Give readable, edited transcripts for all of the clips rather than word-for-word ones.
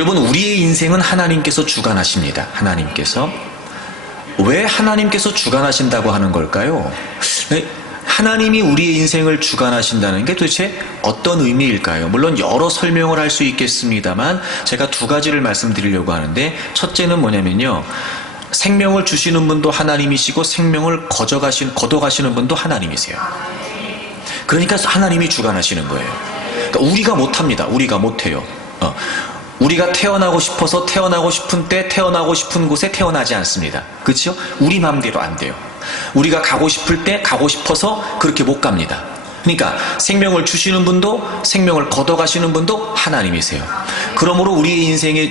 여러분, 우리의 인생은 하나님께서 주관하십니다. 하나님께서. 왜 하나님께서 주관하신다고 하는 걸까요? 하나님이 우리의 인생을 주관하신다는 게 도대체 어떤 의미일까요? 물론 여러 설명을 할 수 있겠습니다만 제가 두 가지를 말씀드리려고 하는데, 첫째는 뭐냐면요, 생명을 주시는 분도 하나님이시고 생명을 걷어가시는 분도 하나님이세요. 그러니까 하나님이 주관하시는 거예요. 그러니까 우리가 못합니다. 우리가 못해요. 우리가 태어나고 싶어서 태어나고 싶은 때 태어나고 싶은 곳에 태어나지 않습니다. 그렇죠? 우리 마음대로 안 돼요. 우리가 가고 싶을 때 가고 싶어서 그렇게 못 갑니다. 그러니까 생명을 주시는 분도 생명을 걷어가시는 분도 하나님이세요. 그러므로 우리의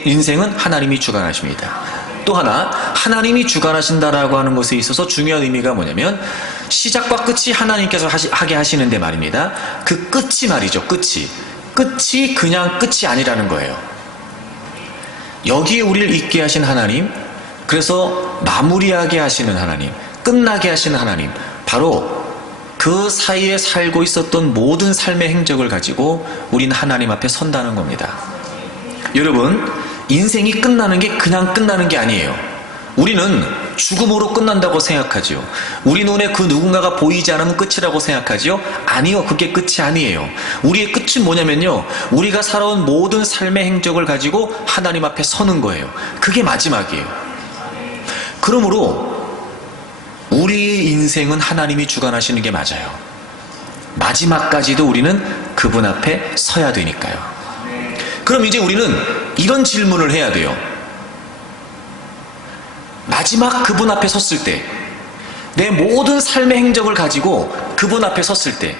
인생은 하나님이 주관하십니다. 또 하나, 하나님이 주관하신다라고 하는 것에 있어서 중요한 의미가 뭐냐면, 시작과 끝이 하나님께서 하게 하시는데 말입니다. 그 끝이 말이죠. 끝이 그냥 끝이 아니라는 거예요. 여기에 우리를 있게 하신 하나님, 그래서 마무리하게 하시는 하나님, 끝나게 하시는 하나님, 바로 그 사이에 살고 있었던 모든 삶의 행적을 가지고 우린 하나님 앞에 선다는 겁니다. 여러분, 인생이 끝나는 게 그냥 끝나는 게 아니에요. 우리는 죽음으로 끝난다고 생각하죠. 우리 눈에 그 누군가가 보이지 않으면 끝이라고 생각하죠. 아니요, 그게 끝이 아니에요. 우리의 끝은 뭐냐면요, 우리가 살아온 모든 삶의 행적을 가지고 하나님 앞에 서는 거예요. 그게 마지막이에요. 그러므로 우리의 인생은 하나님이 주관하시는 게 맞아요. 마지막까지도 우리는 그분 앞에 서야 되니까요. 그럼 이제 우리는 이런 질문을 해야 돼요. 마지막 그분 앞에 섰을 때, 내 모든 삶의 행적을 가지고 그분 앞에 섰을 때,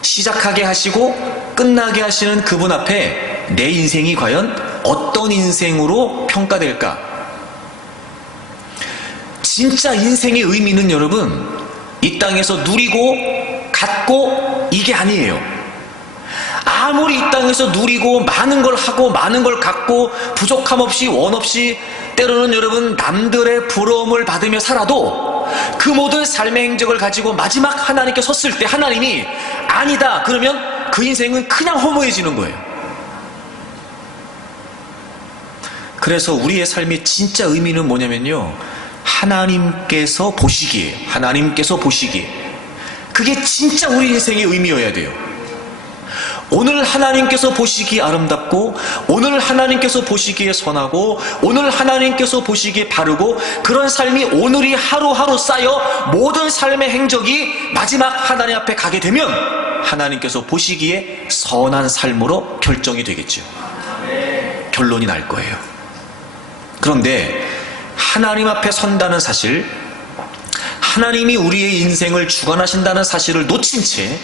시작하게 하시고 끝나게 하시는 그분 앞에 내 인생이 과연 어떤 인생으로 평가될까? 진짜 인생의 의미는 여러분, 이 땅에서 누리고 갖고 이게 아니에요. 아무리 이 땅에서 누리고 많은 걸 하고 많은 걸 갖고 부족함 없이 원 없이 때로는 여러분 남들의 부러움을 받으며 살아도 그 모든 삶의 행적을 가지고 마지막 하나님께 섰을 때 하나님이 아니다 그러면 그 인생은 그냥 허무해지는 거예요. 그래서 우리의 삶의 진짜 의미는 뭐냐면요, 하나님께서 보시기에, 그게 진짜 우리 인생의 의미여야 돼요. 오늘 하나님께서 보시기에 아름답고, 오늘 하나님께서 보시기에 선하고, 오늘 하나님께서 보시기에 바르고, 그런 삶이 오늘이 하루하루 쌓여 모든 삶의 행적이 마지막 하나님 앞에 가게 되면 하나님께서 보시기에 선한 삶으로 결정이 되겠죠. 결론이 날 거예요. 그런데 하나님 앞에 선다는 사실, 하나님이 우리의 인생을 주관하신다는 사실을 놓친 채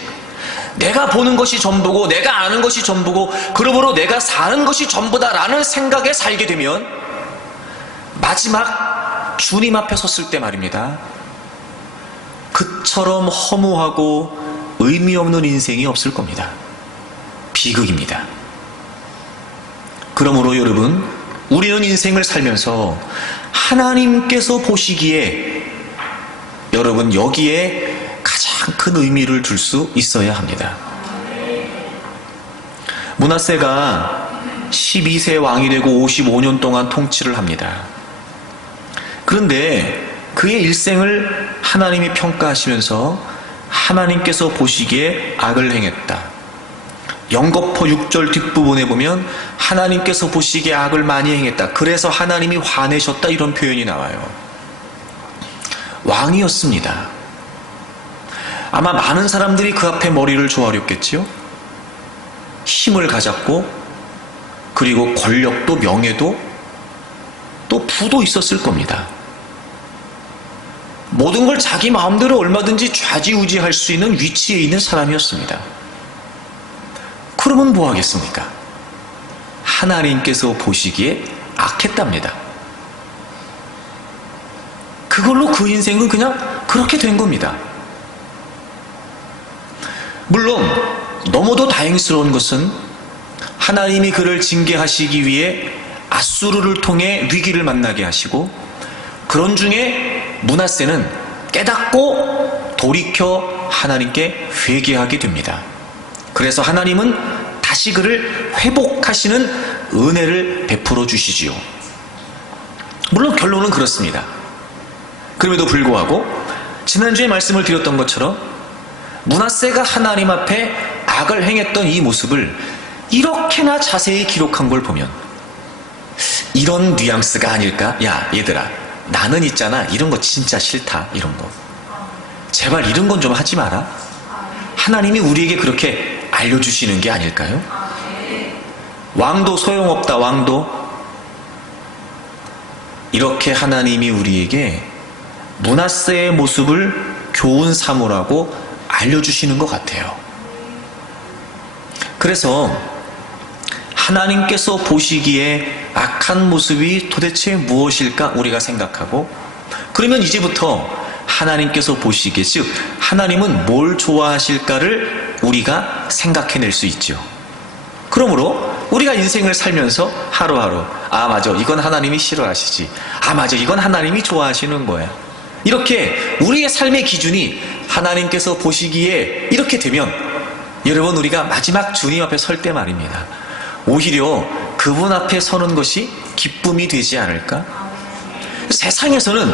내가 보는 것이 전부고 내가 아는 것이 전부고 그러므로 내가 사는 것이 전부다라는 생각에 살게 되면 마지막 주님 앞에 섰을 때 말입니다, 그처럼 허무하고 의미 없는 인생이 없을 겁니다. 비극입니다. 그러므로 여러분, 우리는 인생을 살면서 하나님께서 보시기에 여러분 여기에 가장 큰 의미를 둘 수 있어야 합니다. 므낫세가 12세 왕이 되고 55년 동안 통치를 합니다. 그런데 그의 일생을 하나님이 평가하시면서 하나님께서 보시기에 악을 행했다. 영거포 6절 뒷부분에 보면 하나님께서 보시기에 악을 많이 행했다. 그래서 하나님이 화내셨다, 이런 표현이 나와요. 왕이었습니다. 아마 많은 사람들이 그 앞에 머리를 조아렸겠지요. 힘을 가졌고, 그리고 권력도 명예도 또 부도 있었을 겁니다. 모든 걸 자기 마음대로 얼마든지 좌지우지할 수 있는 위치에 있는 사람이었습니다. 그러면 뭐 하겠습니까? 하나님께서 보시기에 악했답니다. 그걸로 그 인생은 그냥 그렇게 된 겁니다. 물론 너무도 다행스러운 것은 하나님이 그를 징계하시기 위해 아수르를 통해 위기를 만나게 하시고, 그런 중에 므낫세는 깨닫고 돌이켜 하나님께 회개하게 됩니다. 그래서 하나님은 다시 그를 회복하시는 은혜를 베풀어 주시지요. 물론 결론은 그렇습니다. 그럼에도 불구하고 지난주에 말씀을 드렸던 것처럼 므낫세가 하나님 앞에 악을 행했던 이 모습을 이렇게나 자세히 기록한 걸 보면 이런 뉘앙스가 아닐까? 야 얘들아, 나는 있잖아, 이런 거 진짜 싫다, 이런 거 제발 이런 건 좀 하지 마라. 하나님이 우리에게 그렇게 알려주시는 게 아닐까요? 왕도 소용없다, 왕도. 이렇게 하나님이 우리에게 므낫세의 모습을 교훈 삼으라고 알려주시는 것 같아요. 그래서 하나님께서 보시기에 악한 모습이 도대체 무엇일까 우리가 생각하고, 그러면 이제부터 하나님께서 보시기에, 즉 하나님은 뭘 좋아하실까를 우리가 생각해낼 수 있죠. 그러므로 우리가 인생을 살면서 하루하루 아 맞아, 이건 하나님이 싫어하시지, 아 맞아, 이건 하나님이 좋아하시는 거야, 이렇게 우리의 삶의 기준이 하나님께서 보시기에 이렇게 되면, 여러분 우리가 마지막 주님 앞에 설 때 말입니다, 오히려 그분 앞에 서는 것이 기쁨이 되지 않을까? 세상에서는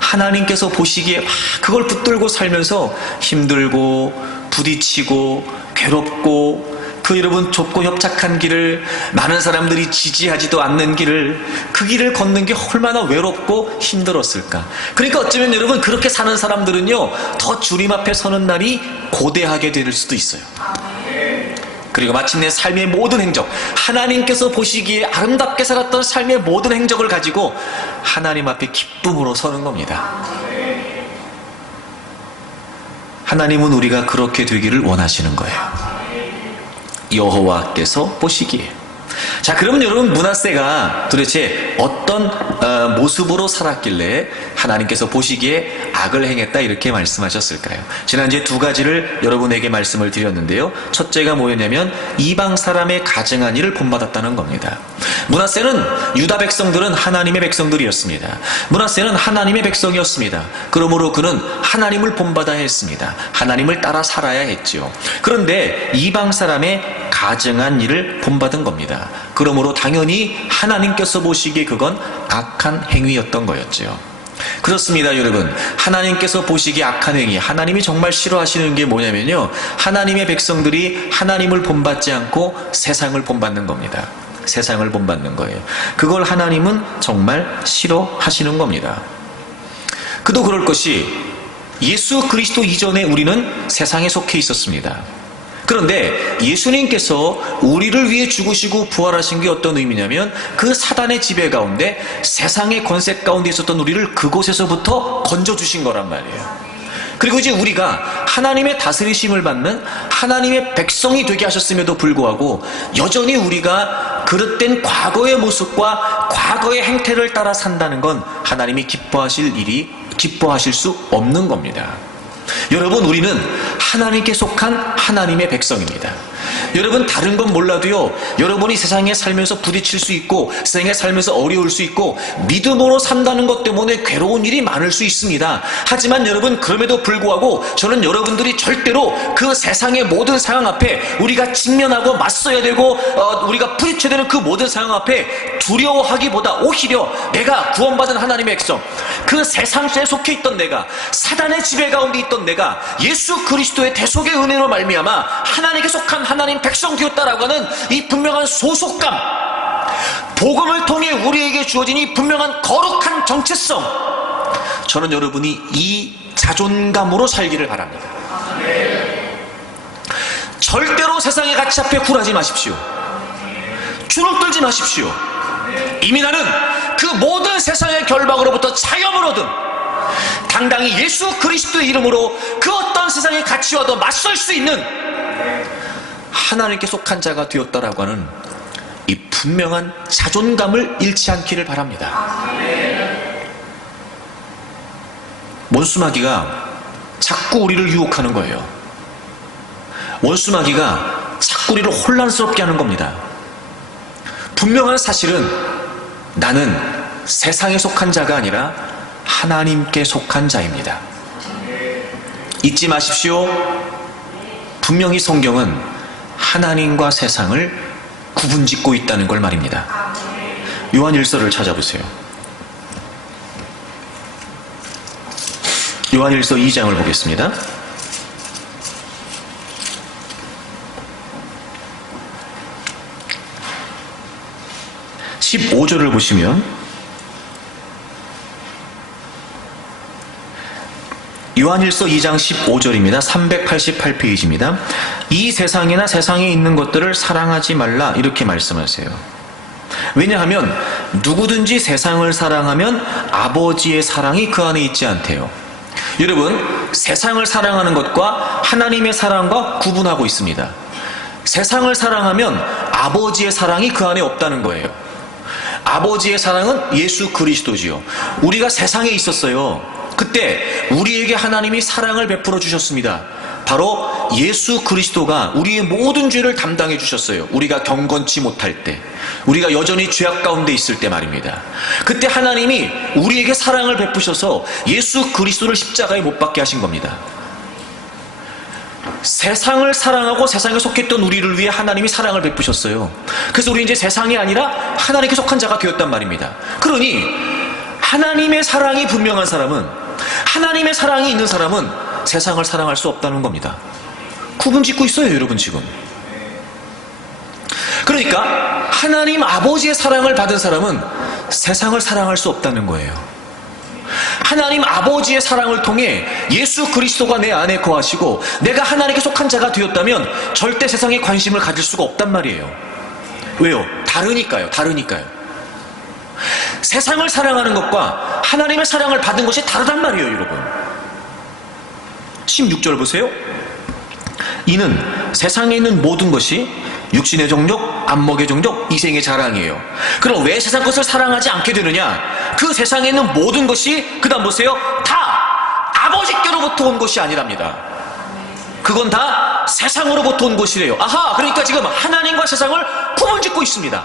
하나님께서 보시기에 그걸 붙들고 살면서 힘들고 부딪히고 괴롭고, 그 여러분 좁고 협착한 길을, 많은 사람들이 지지하지도 않는 길을, 그 길을 걷는 게 얼마나 외롭고 힘들었을까. 그러니까 어쩌면 여러분 그렇게 사는 사람들은요 더 주님 앞에 서는 날이 고대하게 될 수도 있어요. 그리고 마침내 삶의 모든 행적, 하나님께서 보시기에 아름답게 살았던 삶의 모든 행적을 가지고 하나님 앞에 기쁨으로 서는 겁니다. 하나님은 우리가 그렇게 되기를 원하시는 거예요. 여호와께서 보시기에. 자, 그러면 여러분 므낫세가 도대체 어떤 모습으로 살았길래 하나님께서 보시기에 악을 행했다 이렇게 말씀하셨을까요? 지난주에 두 가지를 여러분에게 말씀을 드렸는데요, 첫째가 뭐였냐면 이방 사람의 가증한 일을 본받았다는 겁니다. 므낫세는, 유다 백성들은 하나님의 백성들이었습니다. 므낫세는 하나님의 백성이었습니다. 그러므로 그는 하나님을 본받아야 했습니다. 하나님을 따라 살아야 했죠. 그런데 이방 사람의 가증한 일을 본받은 겁니다. 그러므로 당연히 하나님께서 보시기에 그건 악한 행위였던 거였죠. 그렇습니다, 여러분. 하나님께서 보시기에 악한 행위, 하나님이 정말 싫어하시는 게 뭐냐면요, 하나님의 백성들이 하나님을 본받지 않고 세상을 본받는 겁니다. 세상을 본받는 거예요. 그걸 하나님은 정말 싫어하시는 겁니다. 그도 그럴 것이, 예수 그리스도 이전에 우리는 세상에 속해 있었습니다. 그런데 예수님께서 우리를 위해 죽으시고 부활하신 게 어떤 의미냐면, 그 사단의 지배 가운데, 세상의 권세 가운데 있었던 우리를 그곳에서부터 건져주신 거란 말이에요. 그리고 이제 우리가 하나님의 다스리심을 받는 하나님의 백성이 되게 하셨음에도 불구하고 여전히 우리가 그릇된 과거의 모습과 과거의 행태를 따라 산다는 건 하나님이 기뻐하실 수 없는 겁니다. 여러분, 우리는 하나님께 속한 하나님의 백성입니다. 여러분, 다른 건 몰라도요, 여러분이 세상에 살면서 부딪힐 수 있고 세상에 살면서 어려울 수 있고 믿음으로 산다는 것 때문에 괴로운 일이 많을 수 있습니다. 하지만 여러분, 그럼에도 불구하고 저는 여러분들이 절대로 그 세상의 모든 상황 앞에 우리가 직면하고 맞서야 되고 우리가 부딪혀야 되는 그 모든 상황 앞에 두려워하기보다 오히려 내가 구원받은 하나님의 백성, 그 세상에 속해 있던 내가, 사단의 지배 가운데 있던 내가 예수 그리스도의 대속의 은혜로 말미암아 하나님께 속한 하나님 백성 되었다라고 하는 이 분명한 소속감, 복음을 통해 우리에게 주어진 이 분명한 거룩한 정체성, 저는 여러분이 이 자존감으로 살기를 바랍니다. 절대로 세상의 가치 앞에 굴하지 마십시오. 주눅들지 마십시오. 이미 나는 그 모든 세상의 결박으로부터 자유함을 얻은, 당당히 예수 그리스도의 이름으로 그 어떤 세상의 가치와도 맞설 수 있는 하나님께 속한 자가 되었다라고 하는 이 분명한 자존감을 잃지 않기를 바랍니다. 원수마귀가 자꾸 우리를 유혹하는 거예요. 원수마귀가 자꾸 우리를 혼란스럽게 하는 겁니다. 분명한 사실은 나는 세상에 속한 자가 아니라 하나님께 속한 자입니다. 잊지 마십시오. 분명히 성경은 하나님과 세상을 구분짓고 있다는 걸 말입니다. 요한일서를 찾아보세요. 요한일서 2장을 보겠습니다. 15절을 보시면 요한일서 2장 15절입니다. 388페이지입니다. 이 세상이나 세상에 있는 것들을 사랑하지 말라 이렇게 말씀하세요. 왜냐하면 누구든지 세상을 사랑하면 아버지의 사랑이 그 안에 있지 않대요. 여러분, 세상을 사랑하는 것과 하나님의 사랑과 구분하고 있습니다. 세상을 사랑하면 아버지의 사랑이 그 안에 없다는 거예요. 아버지의 사랑은 예수 그리스도지요. 우리가 세상에 있었어요. 그때 우리에게 하나님이 사랑을 베풀어 주셨습니다. 바로 예수 그리스도가 우리의 모든 죄를 담당해 주셨어요. 우리가 경건치 못할 때, 우리가 여전히 죄악 가운데 있을 때 말입니다. 그때 하나님이 우리에게 사랑을 베푸셔서 예수 그리스도를 십자가에 못 박게 하신 겁니다. 세상을 사랑하고 세상에 속했던 우리를 위해 하나님이 사랑을 베푸셨어요. 그래서 우리 이제 세상이 아니라 하나님께 속한 자가 되었단 말입니다. 그러니 하나님의 사랑이 분명한 사람은, 하나님의 사랑이 있는 사람은 세상을 사랑할 수 없다는 겁니다. 구분 짓고 있어요, 여러분 지금. 그러니까 하나님 아버지의 사랑을 받은 사람은 세상을 사랑할 수 없다는 거예요. 하나님 아버지의 사랑을 통해 예수 그리스도가 내 안에 거하시고 내가 하나님께 속한 자가 되었다면 절대 세상에 관심을 가질 수가 없단 말이에요. 왜요? 다르니까요. 세상을 사랑하는 것과 하나님의 사랑을 받은 것이 다르단 말이에요, 여러분. 16절 보세요. 이는 세상에 있는 모든 것이 육신의 정욕, 안목의 정욕, 이생의 자랑이에요. 그럼 왜 세상 것을 사랑하지 않게 되느냐? 그 세상에 있는 모든 것이, 그 다음 보세요, 다 아버지께로부터 온 것이 아니랍니다. 그건 다 세상으로부터 온 것이래요. 아하, 그러니까 지금 하나님과 세상을 구분짓고 있습니다.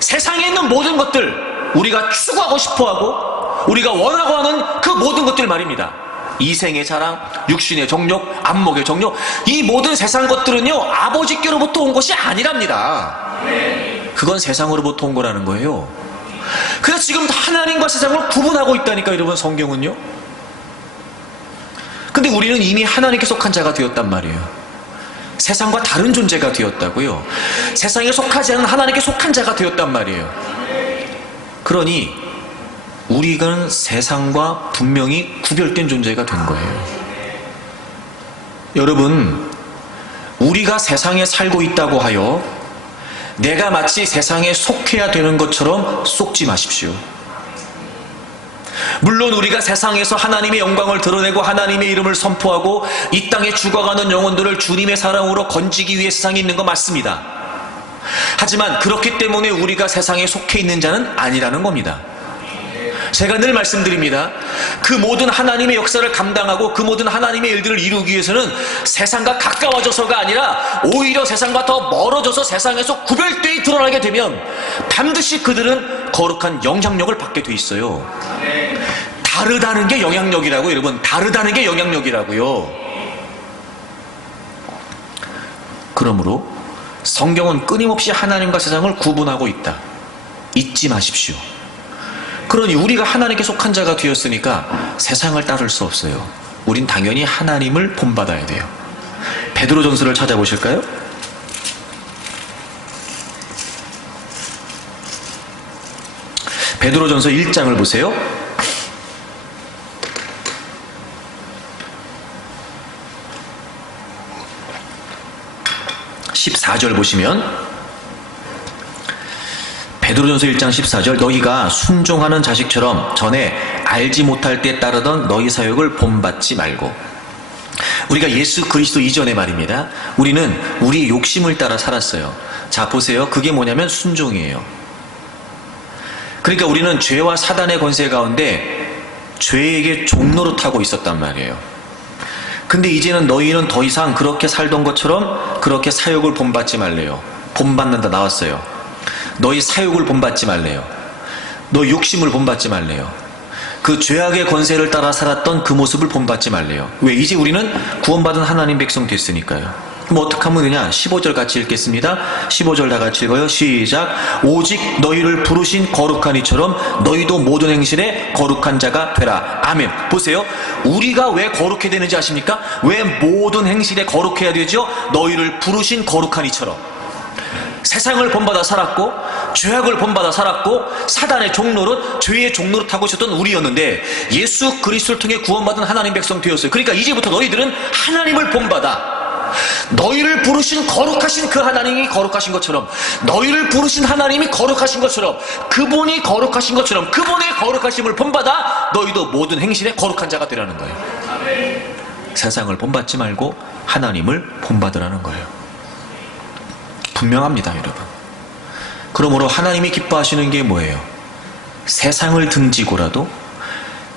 세상에 있는 모든 것들, 우리가 추구하고 싶어하고 우리가 원하고 하는 그 모든 것들 말입니다. 이생의 자랑, 육신의 정욕, 안목의 정욕, 이 모든 세상 것들은요 아버지께로부터 온 것이 아니랍니다. 그건 세상으로부터 온 거라는 거예요. 그래서 지금 하나님과 세상을 구분하고 있다니까, 여러분, 성경은요. 근데 우리는 이미 하나님께 속한 자가 되었단 말이에요. 세상과 다른 존재가 되었다고요. 세상에 속하지 않은 하나님께 속한 자가 되었단 말이에요. 그러니 우리는 세상과 분명히 구별된 존재가 된 거예요. 여러분, 우리가 세상에 살고 있다고 하여 내가 마치 세상에 속해야 되는 것처럼 속지 마십시오. 물론 우리가 세상에서 하나님의 영광을 드러내고 하나님의 이름을 선포하고 이 땅에 죽어가는 영혼들을 주님의 사랑으로 건지기 위해 세상에 있는 거 맞습니다. 하지만 그렇기 때문에 우리가 세상에 속해 있는 자는 아니라는 겁니다. 제가 늘 말씀드립니다. 그 모든 하나님의 역사를 감당하고 그 모든 하나님의 일들을 이루기 위해서는 세상과 가까워져서가 아니라 오히려 세상과 더 멀어져서 세상에서 구별되이 드러나게 되면 반드시 그들은 거룩한 영향력을 받게 돼 있어요. 다르다는 게 영향력이라고요, 여러분. 다르다는 게 영향력이라고요. 그러므로 성경은 끊임없이 하나님과 세상을 구분하고 있다. 잊지 마십시오. 그러니 우리가 하나님께 속한 자가 되었으니까 세상을 따를 수 없어요. 우린 당연히 하나님을 본받아야 돼요. 베드로전서를 찾아보실까요? 베드로전서 1장을 보세요. 14절 보시면, 베드로전서 1장 14절, 너희가 순종하는 자식처럼 전에 알지 못할 때 따르던 너희 사역을 본받지 말고. 우리가 예수 그리스도 이전에 말입니다. 우리는 우리 욕심을 따라 살았어요. 자, 보세요. 그게 뭐냐면 순종이에요. 그러니까 우리는 죄와 사단의 권세 가운데 죄에게 종노릇하고 있었단 말이에요. 근데 이제는 너희는 더 이상 그렇게 살던 것처럼 그렇게 사욕을 본받지 말래요. 본받는다 나왔어요. 너희 사욕을 본받지 말래요. 너희 욕심을 본받지 말래요. 그 죄악의 권세를 따라 살았던 그 모습을 본받지 말래요. 왜? 이제 우리는 구원받은 하나님 백성 됐으니까요. 그럼 어떻게 하면 되냐? 15절 같이 읽겠습니다. 15절 다 같이 읽어요. 시작. 오직 너희를 부르신 거룩한 이처럼 너희도 모든 행실에 거룩한 자가 되라. 아멘. 보세요. 우리가 왜 거룩해야 되는지 아십니까? 왜 모든 행실에 거룩해야 되죠? 너희를 부르신 거룩한 이처럼. 세상을 본받아 살았고 죄악을 본받아 살았고 사단의 종노릇, 죄의 종노릇 하고 있었던 우리였는데 예수 그리스도를 통해 구원받은 하나님 백성 되었어요. 그러니까 이제부터 너희들은 하나님을 본받아 너희를 부르신 거룩하신 그 하나님이 거룩하신 것처럼, 너희를 부르신 하나님이 거룩하신 것처럼, 그분이 거룩하신 것처럼 그분의 거룩하심을 본받아 너희도 모든 행실에 거룩한 자가 되라는 거예요. 세상을 본받지 말고 하나님을 본받으라는 거예요. 분명합니다, 여러분. 그러므로 하나님이 기뻐하시는 게 뭐예요? 세상을 등지고라도,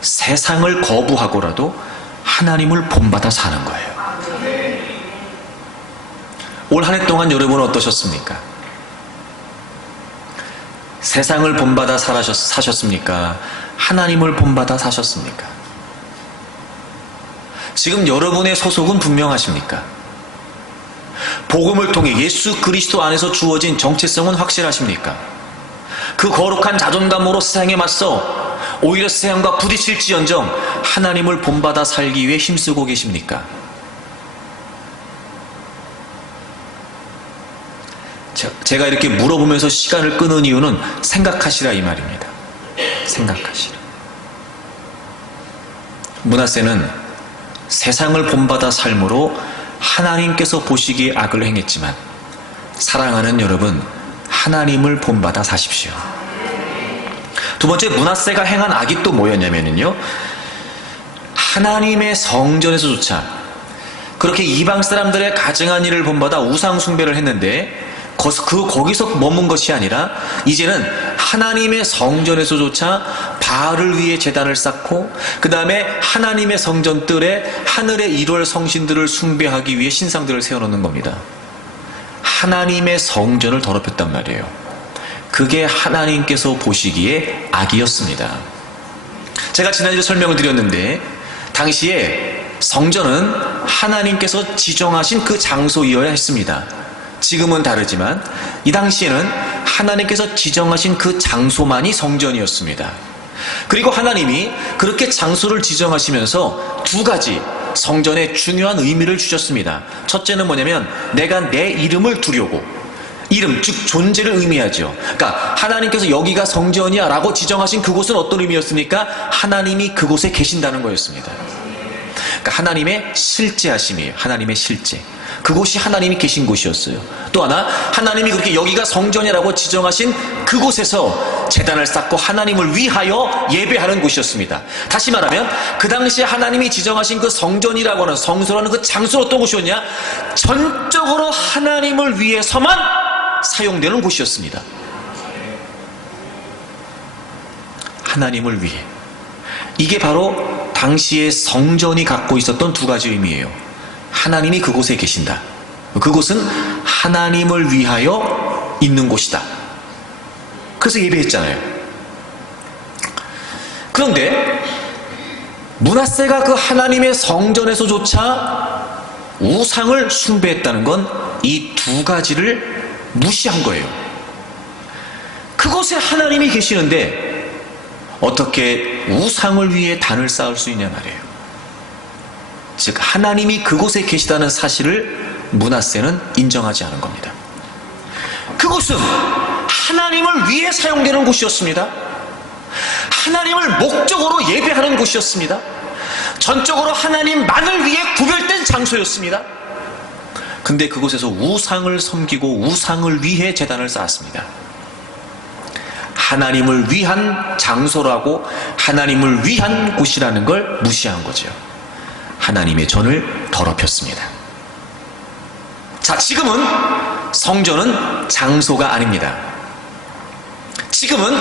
세상을 거부하고라도 하나님을 본받아 사는 거예요. 올 한 해 동안 여러분은 어떠셨습니까? 세상을 본받아 사셨습니까? 하나님을 본받아 사셨습니까? 지금 여러분의 소속은 분명하십니까? 복음을 통해 예수 그리스도 안에서 주어진 정체성은 확실하십니까? 그 거룩한 자존감으로 세상에 맞서 오히려 세상과 부딪힐지언정 하나님을 본받아 살기 위해 힘쓰고 계십니까? 제가 이렇게 물어보면서 시간을 끄는 이유는 생각하시라 이 말입니다. 생각하시라. 므낫세는 세상을 본받아 삶으로 하나님께서 보시기에 악을 행했지만 사랑하는 여러분, 하나님을 본받아 사십시오. 두 번째, 므낫세가 행한 악이 또 뭐였냐면요, 하나님의 성전에서조차 그렇게 이방 사람들의 가증한 일을 본받아 우상 숭배를 했는데 거기서 머문 것이 아니라 이제는 하나님의 성전에서조차 바알을 위해 제단을 쌓고 그 다음에 하나님의 성전 뜰에 하늘의 일월 성신들을 숭배하기 위해 신상들을 세워놓는 겁니다. 하나님의 성전을 더럽혔단 말이에요. 그게 하나님께서 보시기에 악이었습니다. 제가 지난주에 설명을 드렸는데 당시에 성전은 하나님께서 지정하신 그 장소이어야 했습니다. 지금은 다르지만 이 당시에는 하나님께서 지정하신 그 장소만이 성전이었습니다. 그리고 하나님이 그렇게 장소를 지정하시면서 두 가지 성전에 중요한 의미를 주셨습니다. 첫째는 뭐냐면 내가 내 이름을 두려고, 이름 즉 존재를 의미하죠. 그러니까 하나님께서 여기가 성전이야 라고 지정하신 그곳은 어떤 의미였습니까? 하나님이 그곳에 계신다는 거였습니다. 그러니까 하나님의 실제하심이에요. 하나님의 실제. 그곳이 하나님이 계신 곳이었어요. 또 하나, 하나님이 그렇게 여기가 성전이라고 지정하신 그곳에서 제단을 쌓고 하나님을 위하여 예배하는 곳이었습니다. 다시 말하면 그 당시에 하나님이 지정하신 그 성전이라고 하는, 성소라는 그 장소는 어떤 곳이었냐? 전적으로 하나님을 위해서만 사용되는 곳이었습니다. 하나님을 위해. 이게 바로 당시에 성전이 갖고 있었던 두 가지 의미예요. 하나님이 그곳에 계신다. 그곳은 하나님을 위하여 있는 곳이다. 그래서 예배했잖아요. 그런데 므낫세가 그 하나님의 성전에서조차 우상을 숭배했다는 건 이 두 가지를 무시한 거예요. 그곳에 하나님이 계시는데 어떻게 우상을 위해 단을 쌓을 수 있냐 말이에요. 즉 하나님이 그곳에 계시다는 사실을 므낫세는 인정하지 않은 겁니다. 그곳은 하나님을 위해 사용되는 곳이었습니다. 하나님을 목적으로 예배하는 곳이었습니다. 전적으로 하나님만을 위해 구별된 장소였습니다. 근데 그곳에서 우상을 섬기고 우상을 위해 제단을 쌓았습니다. 하나님을 위한 장소라고, 하나님을 위한 곳이라는 걸 무시한 거죠. 하나님의 전을 더럽혔습니다. 자, 지금은 성전은 장소가 아닙니다. 지금은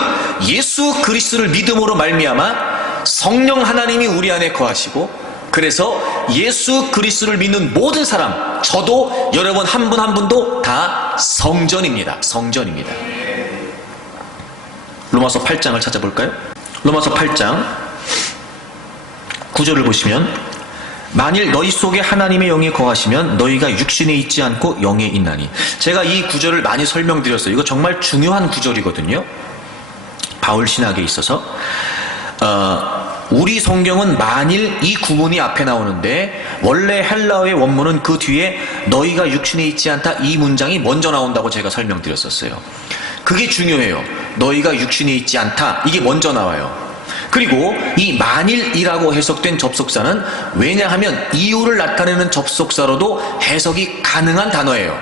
예수 그리스도를 믿음으로 말미암아 성령 하나님이 우리 안에 거하시고, 그래서 예수 그리스도를 믿는 모든 사람, 저도 여러분 한 분 한 분도 다 성전입니다. 성전입니다. 로마서 8장을 찾아볼까요? 로마서 8장 9절을 보시면 만일 너희 속에 하나님의 영이 거하시면 너희가 육신에 있지 않고 영에 있나니. 제가 이 구절을 많이 설명드렸어요. 이거 정말 중요한 구절이거든요. 바울 신학에 있어서 우리 성경은 만일 이 구문이 앞에 나오는데 원래 헬라어의 원문은 그 뒤에 너희가 육신에 있지 않다 이 문장이 먼저 나온다고 제가 설명드렸었어요. 그게 중요해요. 너희가 육신에 있지 않다 이게 먼저 나와요. 그리고 이 만일이라고 해석된 접속사는 왜냐하면 이유를 나타내는 접속사로도 해석이 가능한 단어예요.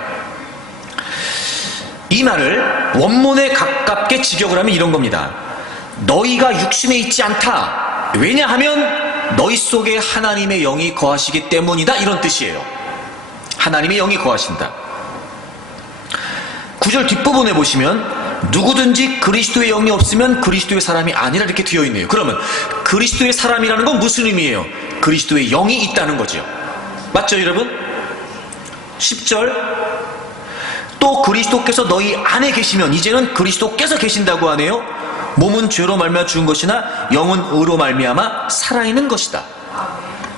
이 말을 원문에 가깝게 직역을 하면 이런 겁니다. 너희가 육신에 있지 않다. 왜냐하면 너희 속에 하나님의 영이 거하시기 때문이다. 이런 뜻이에요. 하나님의 영이 거하신다. 9절 뒷부분에 보시면 누구든지 그리스도의 영이 없으면 그리스도의 사람이 아니라 이렇게 되어 있네요. 그러면 그리스도의 사람이라는 건 무슨 의미예요? 그리스도의 영이 있다는 거죠. 맞죠 여러분? 10절 또 그리스도께서 너희 안에 계시면 이제는 그리스도께서 계신다고 하네요. 몸은 죄로 말미암아 죽은 것이나 영은 의로 말미암아 살아있는 것이다.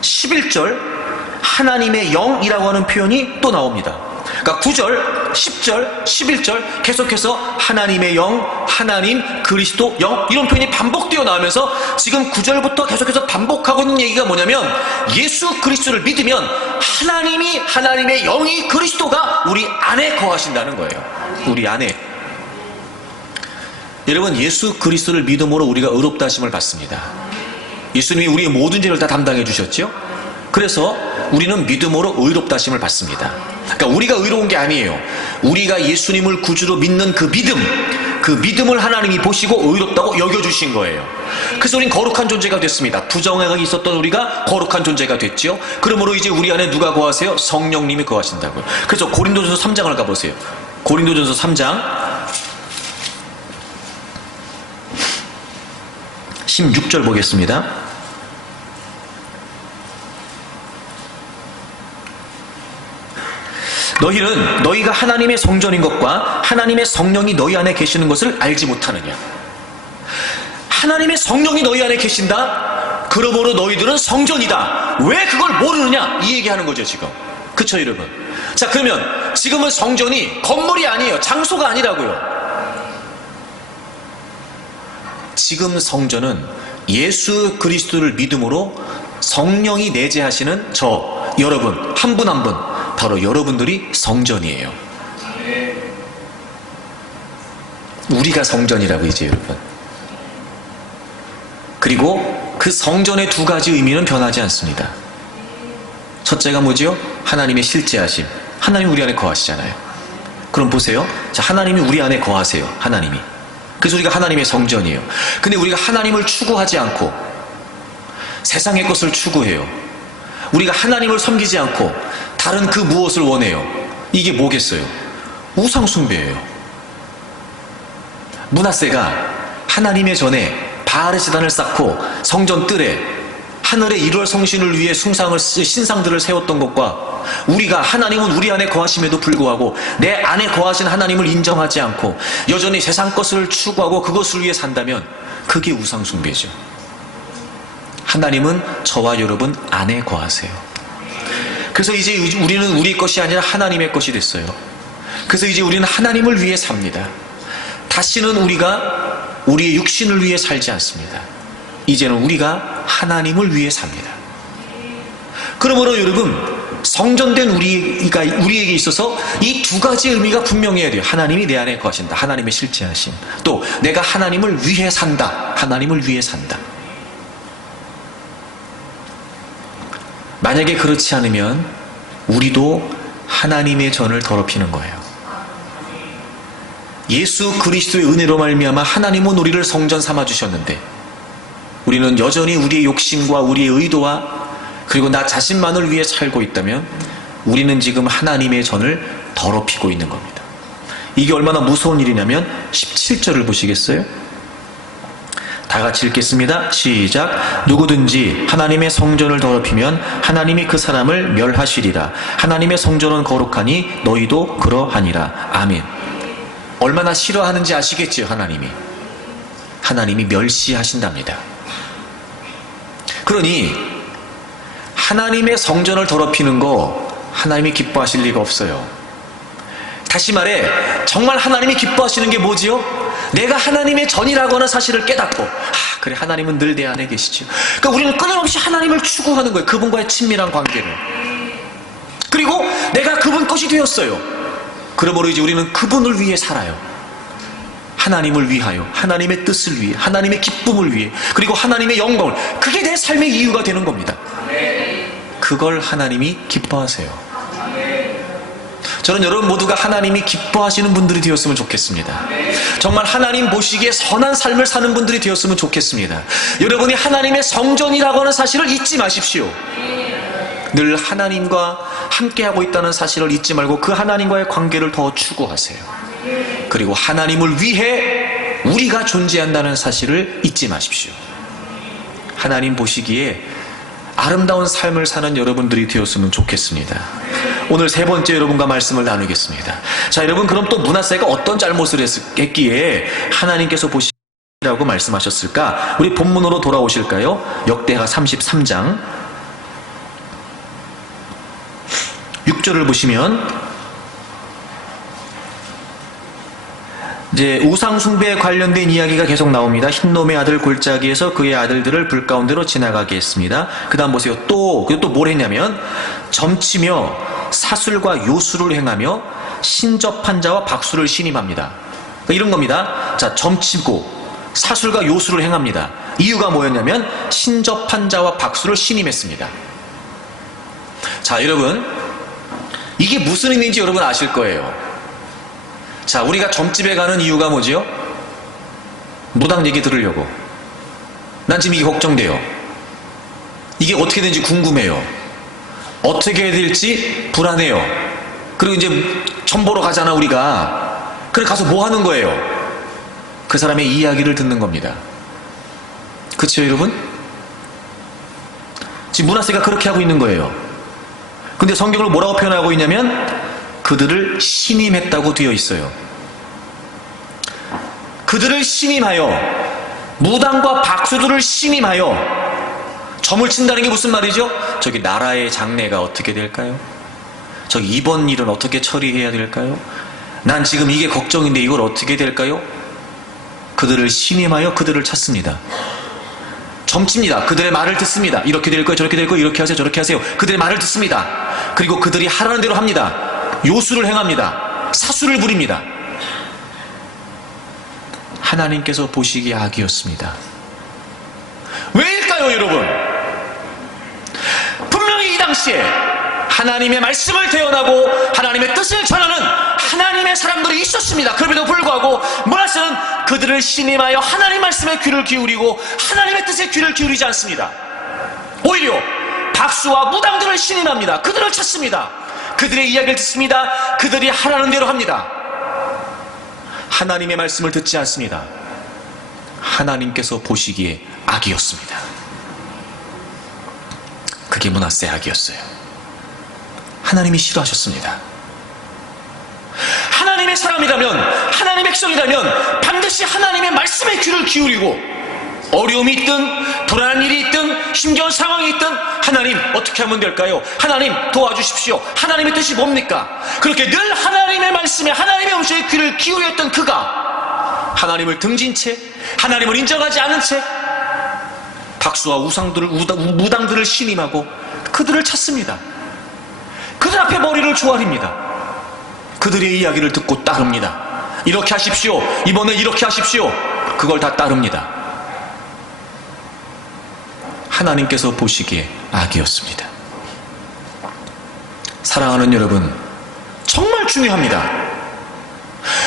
11절 하나님의 영이라고 하는 표현이 또 나옵니다. 그러니까 9절, 10절, 11절 계속해서 하나님의 영, 하나님, 그리스도, 영 이런 표현이 반복되어 나오면서 지금 9절부터 계속해서 반복하고 있는 얘기가 뭐냐면 예수 그리스도를 믿으면 하나님의 영이 그리스도가 우리 안에 거하신다는 거예요. 우리 안에. 여러분 예수 그리스도를 믿음으로 우리가 의롭다 하심을 받습니다. 예수님이 우리의 모든 죄를 다 담당해 주셨죠. 그래서 우리는 믿음으로 의롭다 하심을 받습니다. 그러니까 우리가 의로운 게 아니에요. 우리가 예수님을 구주로 믿는 그 믿음을 하나님이 보시고 의롭다고 여겨주신 거예요. 그래서 우린 거룩한 존재가 됐습니다. 부정하게 있었던 우리가 거룩한 존재가 됐죠. 그러므로 이제 우리 안에 누가 거하세요? 성령님이 거하신다고요. 그래서 고린도전서 3장을 가보세요. 고린도전서 3장 16절 보겠습니다. 너희는 너희가 하나님의 성전인 것과 하나님의 성령이 너희 안에 계시는 것을 알지 못하느냐. 하나님의 성령이 너희 안에 계신다? 그러므로 너희들은 성전이다. 왜 그걸 모르느냐? 이 얘기하는 거죠 지금. 그쵸 여러분? 자 그러면 지금은 성전이 건물이 아니에요. 장소가 아니라고요. 지금 성전은 예수 그리스도를 믿음으로 성령이 내재하시는 저 여러분 한 분 한 분 바로 여러분들이 성전이에요. 우리가 성전이라고 이제 여러분. 그리고 그 성전의 두 가지 의미는 변하지 않습니다. 첫째가 뭐지요? 하나님의 실제하심. 하나님이 우리 안에 거하시잖아요. 그럼 보세요. 자, 하나님이 우리 안에 거하세요. 하나님이. 그래서 우리가 하나님의 성전이에요. 근데 우리가 하나님을 추구하지 않고 세상의 것을 추구해요. 우리가 하나님을 섬기지 않고 다른 그 무엇을 원해요. 이게 뭐겠어요? 우상 숭배예요. 므낫세가 하나님의 전에 바알의 제단을 쌓고 성전 뜰에 하늘의 1월 성신을 위해 신상들을 세웠던 것과 우리가 하나님은 우리 안에 거하심에도 불구하고 내 안에 거하신 하나님을 인정하지 않고 여전히 세상 것을 추구하고 그것을 위해 산다면 그게 우상 숭배죠. 하나님은 저와 여러분 안에 거하세요. 그래서 이제 우리는 우리 것이 아니라 하나님의 것이 됐어요. 그래서 이제 우리는 하나님을 위해 삽니다. 다시는 우리가 우리의 육신을 위해 살지 않습니다. 이제는 우리가 하나님을 위해 삽니다. 그러므로 여러분 성전된 우리에게 있어서 이 두 가지 의미가 분명해야 돼요. 하나님이 내 안에 거하신다. 하나님의 실제하심. 또 내가 하나님을 위해 산다. 하나님을 위해 산다. 만약에 그렇지 않으면 우리도 하나님의 전을 더럽히는 거예요. 예수 그리스도의 은혜로 말미암아 하나님은 우리를 성전 삼아 주셨는데 우리는 여전히 우리의 욕심과 우리의 의도와 그리고 나 자신만을 위해 살고 있다면 우리는 지금 하나님의 전을 더럽히고 있는 겁니다. 이게 얼마나 무서운 일이냐면 17절을 보시겠어요? 다 같이 읽겠습니다. 시작. 누구든지 하나님의 성전을 더럽히면 하나님이 그 사람을 멸하시리라. 하나님의 성전은 거룩하니 너희도 그러하니라. 아멘. 얼마나 싫어하는지 아시겠지요? 하나님이 멸시하신답니다. 그러니 하나님의 성전을 더럽히는 거 하나님이 기뻐하실 리가 없어요. 다시 말해, 정말 하나님이 기뻐하시는 게 뭐지요? 내가 하나님의 전이라고 하는 사실을 깨닫고, 그래, 하나님은 늘 내 안에 계시죠. 그러니까 우리는 끊임없이 하나님을 추구하는 거예요. 그분과의 친밀한 관계를. 그리고 내가 그분 것이 되었어요. 그러므로 이제 우리는 그분을 위해 살아요. 하나님을 위하여, 하나님의 뜻을 위해, 하나님의 기쁨을 위해, 그리고 하나님의 영광을. 그게 내 삶의 이유가 되는 겁니다. 그걸 하나님이 기뻐하세요. 저는 여러분 모두가 하나님이 기뻐하시는 분들이 되었으면 좋겠습니다. 정말 하나님 보시기에 선한 삶을 사는 분들이 되었으면 좋겠습니다. 여러분이 하나님의 성전이라고 하는 사실을 잊지 마십시오. 늘 하나님과 함께하고 있다는 사실을 잊지 말고 그 하나님과의 관계를 더 추구하세요. 그리고 하나님을 위해 우리가 존재한다는 사실을 잊지 마십시오. 하나님 보시기에 아름다운 삶을 사는 여러분들이 되었으면 좋겠습니다. 오늘 세 번째 여러분과 말씀을 나누겠습니다. 자, 여러분, 그럼 또 므낫세가 어떤 잘못을 했기에 하나님께서 보시라고 말씀하셨을까? 우리 본문으로 돌아오실까요? 역대하 33장 6절을 보시면 이제 우상숭배에 관련된 이야기가 계속 나옵니다. 흰놈의 아들 골짜기에서 그의 아들들을 불 가운데로 지나가게 했습니다. 그 다음 보세요. 또 뭘 했냐면 점치며 사술과 요술을 행하며 신접한 자와 박수를 신임합니다. 그러니까 이런 겁니다. 자, 점치고 사술과 요술을 행합니다. 이유가 뭐였냐면 신접한 자와 박수를 신임했습니다. 자, 여러분, 이게 무슨 의미인지 여러분 아실 거예요. 자, 우리가 점집에 가는 이유가 뭐지요? 무당 얘기 들으려고. 난 지금 이게 걱정돼요. 이게 어떻게 되는지 궁금해요. 어떻게 해야 될지 불안해요. 그리고 이제 점 보러 가잖아, 우리가. 그래, 가서 뭐 하는 거예요? 그 사람의 이야기를 듣는 겁니다. 그렇죠, 여러분? 지금 므낫세가 그렇게 하고 있는 거예요. 근데 성경을 뭐라고 표현하고 있냐면 그들을 신임했다고 되어 있어요. 그들을 신임하여, 무당과 박수들을 신임하여 점을 친다는 게 무슨 말이죠? 저기 나라의 장래가 어떻게 될까요? 저기 이번 일은 어떻게 처리해야 될까요? 난 지금 이게 걱정인데 이걸 어떻게 될까요? 그들을 신임하여 그들을 찾습니다. 점칩니다. 그들의 말을 듣습니다. 이렇게 될 거예요, 저렇게 될 거예요, 이렇게 하세요, 저렇게 하세요. 그들의 말을 듣습니다. 그리고 그들이 하라는 대로 합니다. 요술을 행합니다. 사술을 부립니다. 하나님께서 보시기에 악이었습니다. 왜일까요, 여러분? 분명히 이 당시에 하나님의 말씀을 대언하고 하나님의 뜻을 전하는 하나님의 사람들이 있었습니다. 그럼에도 불구하고 므낫세는 그들을 신임하여 하나님 말씀에 귀를 기울이고 하나님의 뜻에 귀를 기울이지 않습니다. 오히려 박수와 무당들을 신임합니다. 그들을 찾습니다. 그들의 이야기를 듣습니다. 그들이 하라는 대로 합니다. 하나님의 말씀을 듣지 않습니다. 하나님께서 보시기에 악이었습니다. 그게 므낫세의 악이었어요. 하나님이 싫어하셨습니다. 하나님의 사람이라면, 하나님의 백성이라면 반드시 하나님의 말씀에 귀를 기울이고 어려움이 있든 불안한 일이 있든 힘겨운 상황이 있든 하나님 어떻게 하면 될까요? 하나님 도와주십시오. 하나님의 뜻이 뭡니까? 그렇게 늘 하나님의 말씀에, 하나님의 음성에 귀를 기울였던 그가 하나님을 등진 채, 하나님을 인정하지 않은 채 박수와 무당들을 신임하고 그들을 찾습니다. 그들 앞에 머리를 조아립니다. 그들의 이야기를 듣고 따릅니다. 이렇게 하십시오. 이번에 이렇게 하십시오. 그걸 다 따릅니다. 하나님께서 보시기에 악이었습니다. 사랑하는 여러분, 정말 중요합니다.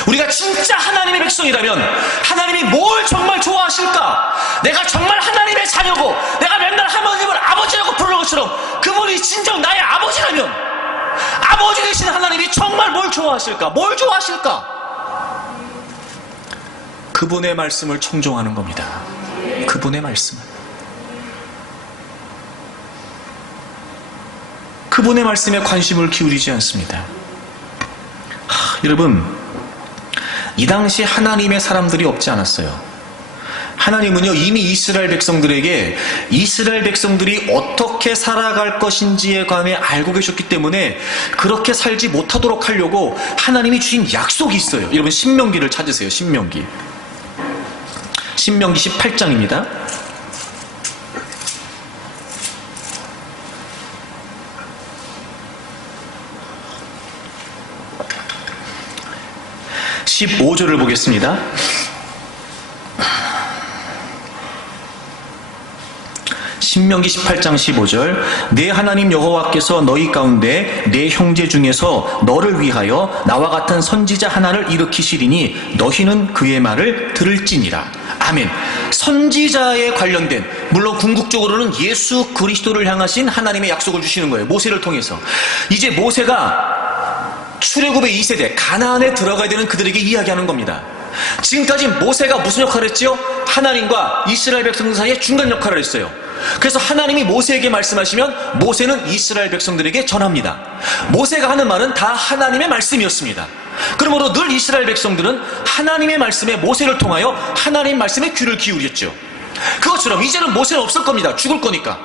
우리가 진짜 하나님의 백성이라면 하나님이 뭘 정말 좋아하실까? 내가 정말 하나님의 자녀고 내가 맨날 하나님을 아버지라고 부르는 것처럼 그분이 진정 나의 아버지라면 아버지 되신 하나님이 정말 뭘 좋아하실까? 뭘 좋아하실까? 그분의 말씀을 청종하는 겁니다. 그분의 말씀을. 그분의 말씀에 관심을 기울이지 않습니다. 여러분, 이 당시 하나님의 사람들이 없지 않았어요. 하나님은요, 이미 이스라엘 백성들에게 이스라엘 백성들이 어떻게 살아갈 것인지에 관해 알고 계셨기 때문에 그렇게 살지 못하도록 하려고 하나님이 주신 약속이 있어요. 여러분, 신명기를 찾으세요. 신명기 18장입니다. (15절을) 보겠습니다. 신명기 18장 15절. 내 하나님 여호와께서 너희 가운데 내 형제 중에서 너를 위하여 나와 같은 선지자 하나를 일으키시리니 너희는 그의 말을 들을지니라. 아멘. 선지자에 관련된, 물론 궁극적으로는 예수 그리스도를 향하신 하나님의 약속을 주시는 거예요. 모세를 통해서. 이제 모세가 출애굽의 2세대 가나안에 들어가야 되는 그들에게 이야기하는 겁니다. 지금까지 모세가 무슨 역할을 했지요? 하나님과 이스라엘 백성들 사이에 중간 역할을 했어요. 그래서 하나님이 모세에게 말씀하시면 모세는 이스라엘 백성들에게 전합니다. 모세가 하는 말은 다 하나님의 말씀이었습니다. 그러므로 늘 이스라엘 백성들은 하나님의 말씀에 모세를 통하여 하나님 말씀에 귀를 기울였죠. 그것처럼 이제는 모세는 없을 겁니다. 죽을 거니까.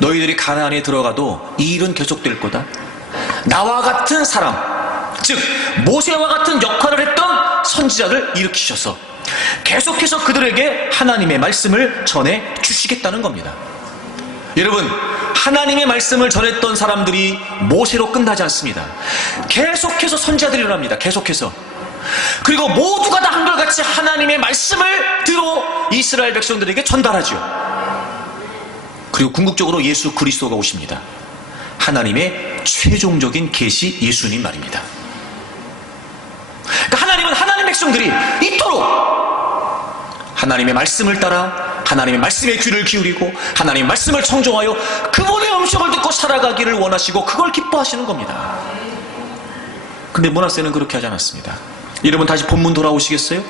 너희들이 가나안에 들어가도 이 일은 계속될 거다. 나와 같은 사람, 즉 모세와 같은 역할을 했던 선지자를 일으키셔서 계속해서 그들에게 하나님의 말씀을 전해 주시겠다는 겁니다. 여러분, 하나님의 말씀을 전했던 사람들이 모세로 끝나지 않습니다. 계속해서 선지자들이 일어납니다. 계속해서. 그리고 모두가 다 한결같이 하나님의 말씀을 들어 이스라엘 백성들에게 전달하죠. 그리고 궁극적으로 예수 그리스도가 오십니다. 하나님의 최종적인 계시 예수님 말입니다. 그러니까 하나님은 하나님 백성들이 이토록 하나님의 말씀을 따라 하나님의 말씀에 귀를 기울이고 하나님의 말씀을 청종하여 그분의 음성을 듣고 살아가기를 원하시고 그걸 기뻐하시는 겁니다. 근데 므낫세는 그렇게 하지 않았습니다. 여러분, 다시 본문 돌아오시겠어요?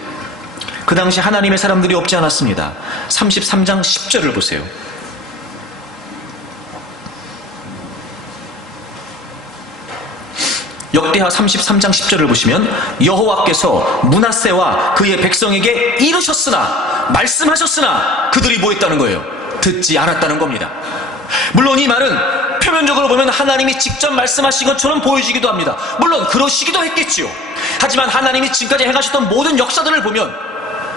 그 당시 하나님의 사람들이 없지 않았습니다. 33장 10절을 보세요. 역대하 33장 10절을 보시면 여호와께서 므낫세와 그의 백성에게 이르셨으나 말씀하셨으나 그들이 뭐 했다는 거예요? 듣지 않았다는 겁니다. 물론 이 말은 표면적으로 보면 하나님이 직접 말씀하신 것처럼 보여지기도 합니다. 물론 그러시기도 했겠지요. 하지만 하나님이 지금까지 행하셨던 모든 역사들을 보면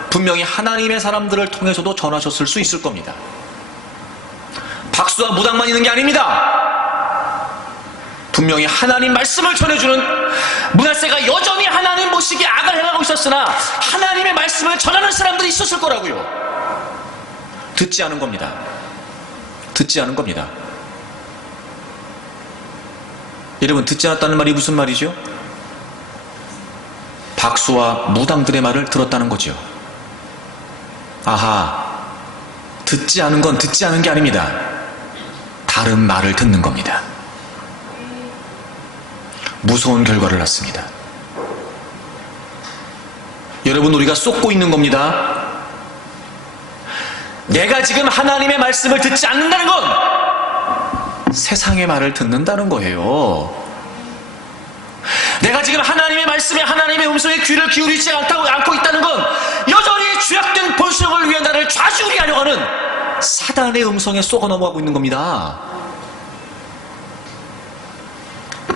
분명히 하나님의 사람들을 통해서도 전하셨을 수 있을 겁니다. 박수와 무당만 있는 게 아닙니다. 분명히 하나님 말씀을 전해주는, 므낫세가 여전히 하나님 보시기에 악을 행하고 있었으나 하나님의 말씀을 전하는 사람들이 있었을 거라고요. 듣지 않은 겁니다. 듣지 않은 겁니다. 여러분, 듣지 않았다는 말이 무슨 말이죠? 박수와 무당들의 말을 들었다는 거죠. 아하, 듣지 않은 건 듣지 않은 게 아닙니다. 다른 말을 듣는 겁니다. 무서운 결과를 낳습니다. 여러분, 우리가 쏟고 있는 겁니다. 내가 지금 하나님의 말씀을 듣지 않는다는 건 세상의 말을 듣는다는 거예요. 내가 지금 하나님의 말씀에 하나님의 음성에 귀를 기울이지 않고 있다는 건 여전히 죄악된 본성을 위해 나를 좌지우지하려고 하는 사단의 음성에 쏘가 넘어가고 있는 겁니다.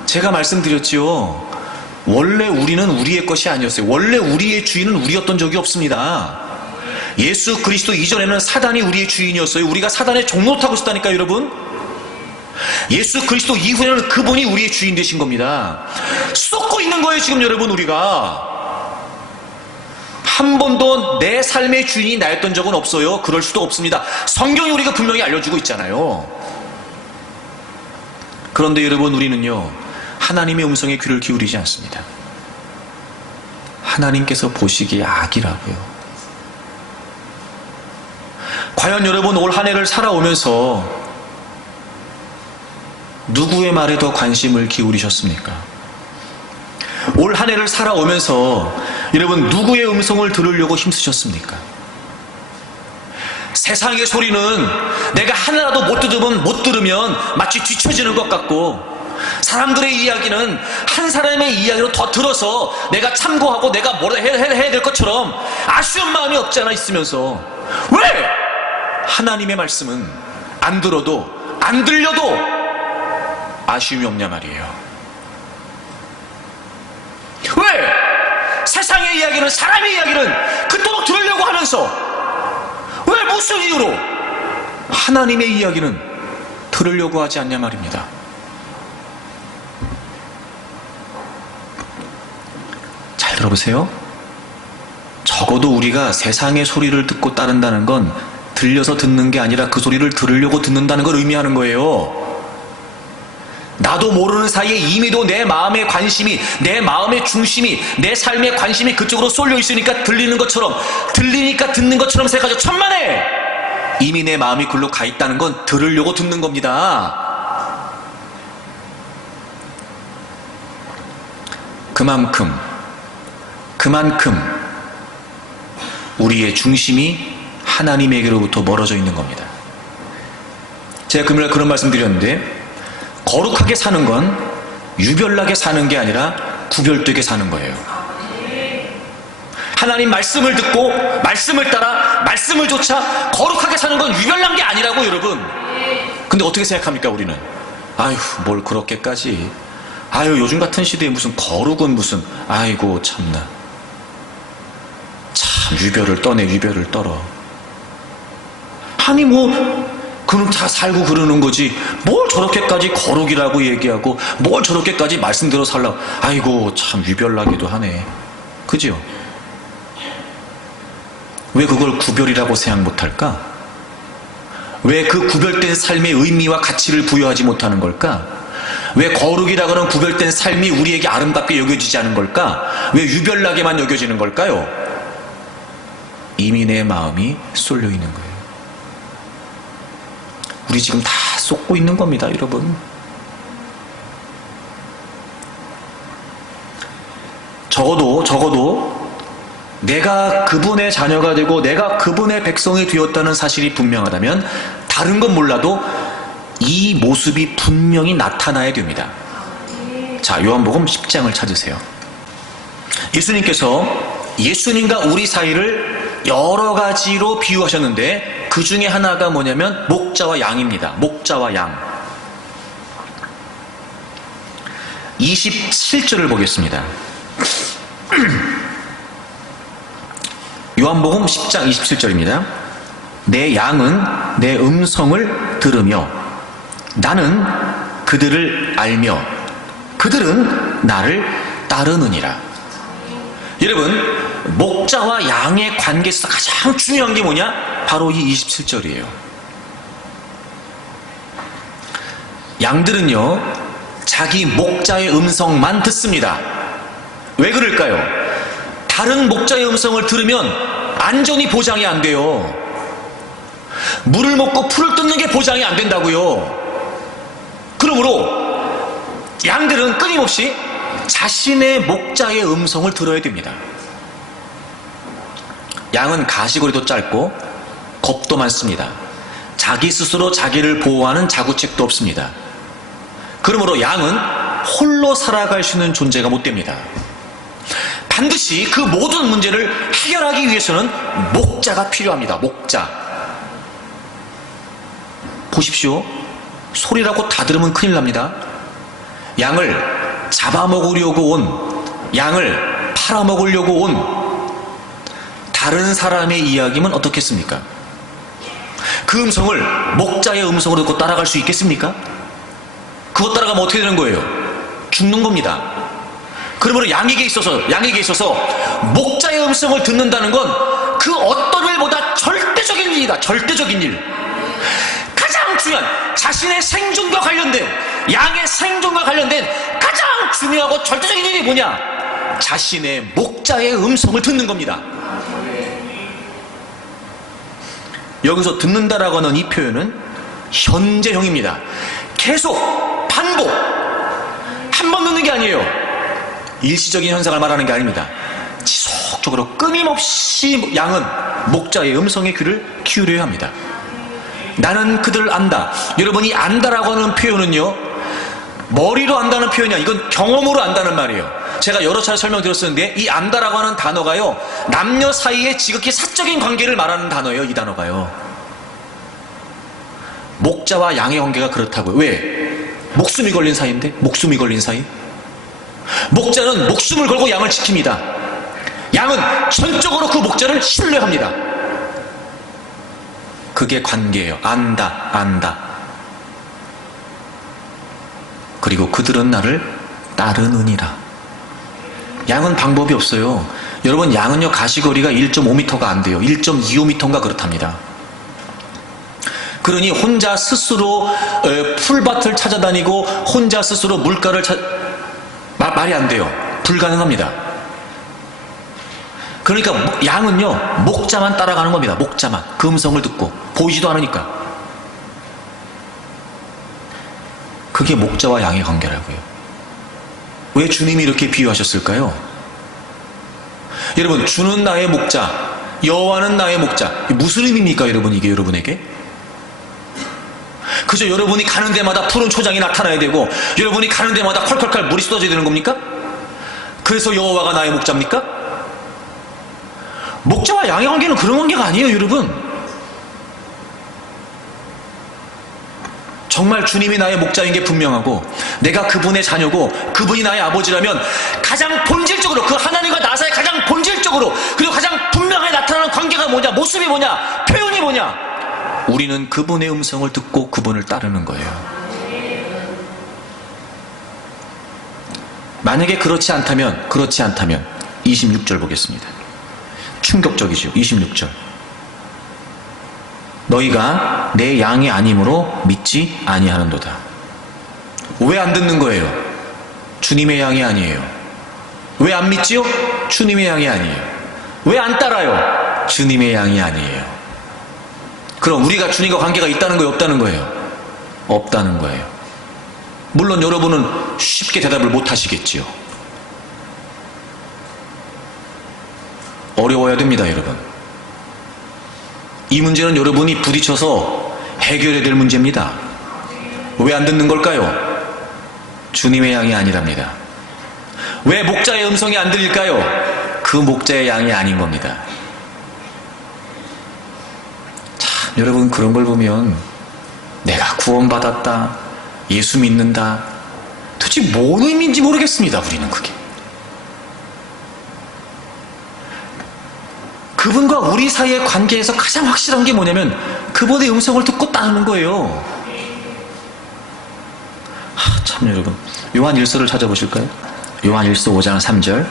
제가 말씀드렸지요. 원래 우리는 우리의 것이 아니었어요. 원래 우리의 주인은 우리였던 적이 없습니다. 예수 그리스도 이전에는 사단이 우리의 주인이었어요. 우리가 사단의 종로 타고 있었다니까요, 여러분. 예수 그리스도 이후에는 그분이 우리의 주인 되신 겁니다. 쏟고 있는 거예요, 지금 여러분. 우리가 한 번도 내 삶의 주인이 나였던 적은 없어요. 그럴 수도 없습니다. 성경이 우리가 분명히 알려주고 있잖아요. 그런데 여러분, 우리는요, 하나님의 음성에 귀를 기울이지 않습니다. 하나님께서 보시기에 악이라고요. 과연 여러분, 올 한 해를 살아오면서 누구의 말에 더 관심을 기울이셨습니까? 올 한 해를 살아오면서 여러분, 누구의 음성을 들으려고 힘쓰셨습니까? 세상의 소리는 내가 하나라도 못 들으면 마치 뒤처지는 것 같고, 사람들의 이야기는 한 사람의 이야기로 더 들어서 내가 참고하고 내가 뭐라 해야 될 것처럼 아쉬운 마음이 없지 않아 있으면서 왜 하나님의 말씀은 안 들어도 안 들려도 아쉬움이 없냐 말이에요. 왜 세상의 이야기는, 사람의 이야기는 그토록 들으려고 하면서 왜 무슨 이유로 하나님의 이야기는 들으려고 하지 않냐 말입니다. 잘 들어보세요. 적어도 우리가 세상의 소리를 듣고 따른다는 건 들려서 듣는 게 아니라 그 소리를 들으려고 듣는다는 걸 의미하는 거예요. 나도 모르는 사이에 이미도 내 마음의 관심이, 내 마음의 중심이, 내 삶의 관심이 그쪽으로 쏠려 있으니까 들리는 것처럼, 들리니까 듣는 것처럼 생각하죠. 천만에! 이미 내 마음이 글로 가 있다는 건 들으려고 듣는 겁니다. 그만큼 우리의 중심이 하나님에게로부터 멀어져 있는 겁니다. 제가 금요일 그런 말씀 드렸는데, 거룩하게 사는 건 유별나게 사는 게 아니라 구별되게 사는 거예요. 하나님 말씀을 듣고 말씀을 따라 말씀을 좇아 거룩하게 사는 건 유별난 게 아니라고, 여러분. 근데 어떻게 생각합니까 우리는? 아휴, 뭘 그렇게까지, 아유, 요즘 같은 시대에 무슨 거룩은 무슨, 아이고 참나, 참 유별을 떠네, 유별을 떨어. 아니 그는 다 살고 그러는 거지 뭘 저렇게까지 거룩이라고 얘기하고 뭘 저렇게까지 말씀대로 살라고. 아이고 참 유별나기도 하네. 그죠? 왜 그걸 구별이라고 생각 못할까? 왜 그 구별된 삶의 의미와 가치를 부여하지 못하는 걸까? 왜 거룩이라고 하는 구별된 삶이 우리에게 아름답게 여겨지지 않은 걸까? 왜 유별나게만 여겨지는 걸까요? 이미 내 마음이 쏠려 있는 거예요. 우리 지금 다 쏟고 있는 겁니다, 여러분. 적어도 내가 그분의 자녀가 되고 내가 그분의 백성이 되었다는 사실이 분명하다면 다른 건 몰라도 이 모습이 분명히 나타나야 됩니다. 자, 요한복음 10장을 찾으세요. 예수님께서 예수님과 우리 사이를 여러 가지로 비유하셨는데 그 중에 하나가 뭐냐면 목자와 양입니다. 목자와 양. 27절을 보겠습니다. 요한복음 10장 27절입니다. 내 양은 내 음성을 들으며 나는 그들을 알며 그들은 나를 따르느니라. 여러분, 목자와 양의 관계에서 가장 중요한 게 뭐냐? 바로 이 27절이에요. 양들은요, 자기 목자의 음성만 듣습니다. 왜 그럴까요? 다른 목자의 음성을 들으면 안전이 보장이 안 돼요. 물을 먹고 풀을 뜯는 게 보장이 안 된다고요. 그러므로 양들은 끊임없이 자신의 목자의 음성을 들어야 됩니다. 양은 가시거리도 짧고 겁도 많습니다. 자기 스스로 자기를 보호하는 자구책도 없습니다. 그러므로 양은 홀로 살아갈 수 있는 존재가 못 됩니다. 반드시 그 모든 문제를 해결하기 위해서는 목자가 필요합니다. 목자. 보십시오. 소리라고 다 들으면 큰일 납니다. 양을 잡아먹으려고 온, 양을 팔아먹으려고 온 다른 사람의 이야기면 어떻겠습니까? 그 음성을 목자의 음성으로 듣고 따라갈 수 있겠습니까? 그것 따라가면 어떻게 되는 거예요? 죽는 겁니다. 그러므로 양에게 있어서 목자의 음성을 듣는다는 건 그 어떤 일보다 절대적인 일이다. 절대적인 일. 가장 중요한, 자신의 생존과 관련된, 양의 생존과 관련된 가장 중요하고 절대적인 일이 뭐냐? 자신의 목자의 음성을 듣는 겁니다. 여기서 듣는다라고 하는 이 표현은 현재형입니다. 계속 반복, 한 번 듣는 게 아니에요. 일시적인 현상을 말하는 게 아닙니다. 지속적으로 끊임없이 양은 목자의 음성에 귀를 기울여야 합니다. 나는 그들을 안다. 여러분이 안다라고 하는 표현은요, 머리로 안다는 표현이 아니라 이건 경험으로 안다는 말이에요. 제가 여러 차례 설명드렸었는데 이 안다라고 하는 단어가요, 남녀 사이의 지극히 사적인 관계를 말하는 단어예요. 이 단어가요. 목자와 양의 관계가 그렇다고요. 왜? 목숨이 걸린 사이인데? 목숨이 걸린 사이? 목자는 목숨을 걸고 양을 지킵니다. 양은 전적으로 그 목자를 신뢰합니다. 그게 관계예요. 안다. 그리고 그들은 나를 따르느니라. 양은 방법이 없어요. 여러분, 양은요 가시거리가 1.5m가 안 돼요. 1.25m인가 그렇답니다. 그러니 혼자 스스로 풀밭을 찾아다니고 혼자 스스로 물가를 말이 안 돼요. 불가능합니다. 그러니까 양은요 목자만 따라가는 겁니다. 목자만. 그 음성을 듣고. 보이지도 않으니까. 그게 목자와 양의 관계라고요. 왜 주님이 이렇게 비유하셨을까요? 여러분, 주는 나의 목자, 여호와는 나의 목자. 무슨 의미입니까 여러분? 이게 여러분에게? 그저 여러분이 가는 데마다 푸른 초장이 나타나야 되고 여러분이 가는 데마다 콸콸콸 물이 쏟아져야 되는 겁니까? 그래서 여호와가 나의 목자입니까? 목자와 양의 관계는 그런 관계가 아니에요. 여러분, 정말 주님이 나의 목자인 게 분명하고 내가 그분의 자녀고 그분이 나의 아버지라면 가장 본질적으로, 그 하나님과 나 사이에 가장 본질적으로 그리고 가장 분명하게 나타나는 관계가 뭐냐, 모습이 뭐냐, 표현이 뭐냐, 우리는 그분의 음성을 듣고 그분을 따르는 거예요. 만약에 그렇지 않다면 26절 보겠습니다. 충격적이죠. 26절. 너희가 내 양이 아니므로 믿지 아니하는도다. 왜 안 듣는 거예요? 주님의 양이 아니에요. 왜 안 믿지요? 주님의 양이 아니에요. 왜 안 따라요? 주님의 양이 아니에요. 그럼 우리가 주님과 관계가 있다는 거예요? 없다는 거예요? 없다는 거예요. 물론 여러분은 쉽게 대답을 못 하시겠지요. 어려워야 됩니다, 여러분. 이 문제는 여러분이 부딪혀서 해결해야 될 문제입니다. 왜 안 듣는 걸까요? 주님의 양이 아니랍니다. 왜 목자의 음성이 안 들릴까요? 그 목자의 양이 아닌 겁니다. 참, 여러분, 그런 걸 보면 내가 구원받았다, 예수 믿는다, 도대체 뭔 의미인지 모르겠습니다. 우리는 그게. 그분과 우리 사이의 관계에서 가장 확실한 게 뭐냐면 그분의 음성을 듣고 따르는 거예요. 참, 여러분, 요한 1서를 찾아보실까요? 요한 1서 5장 3절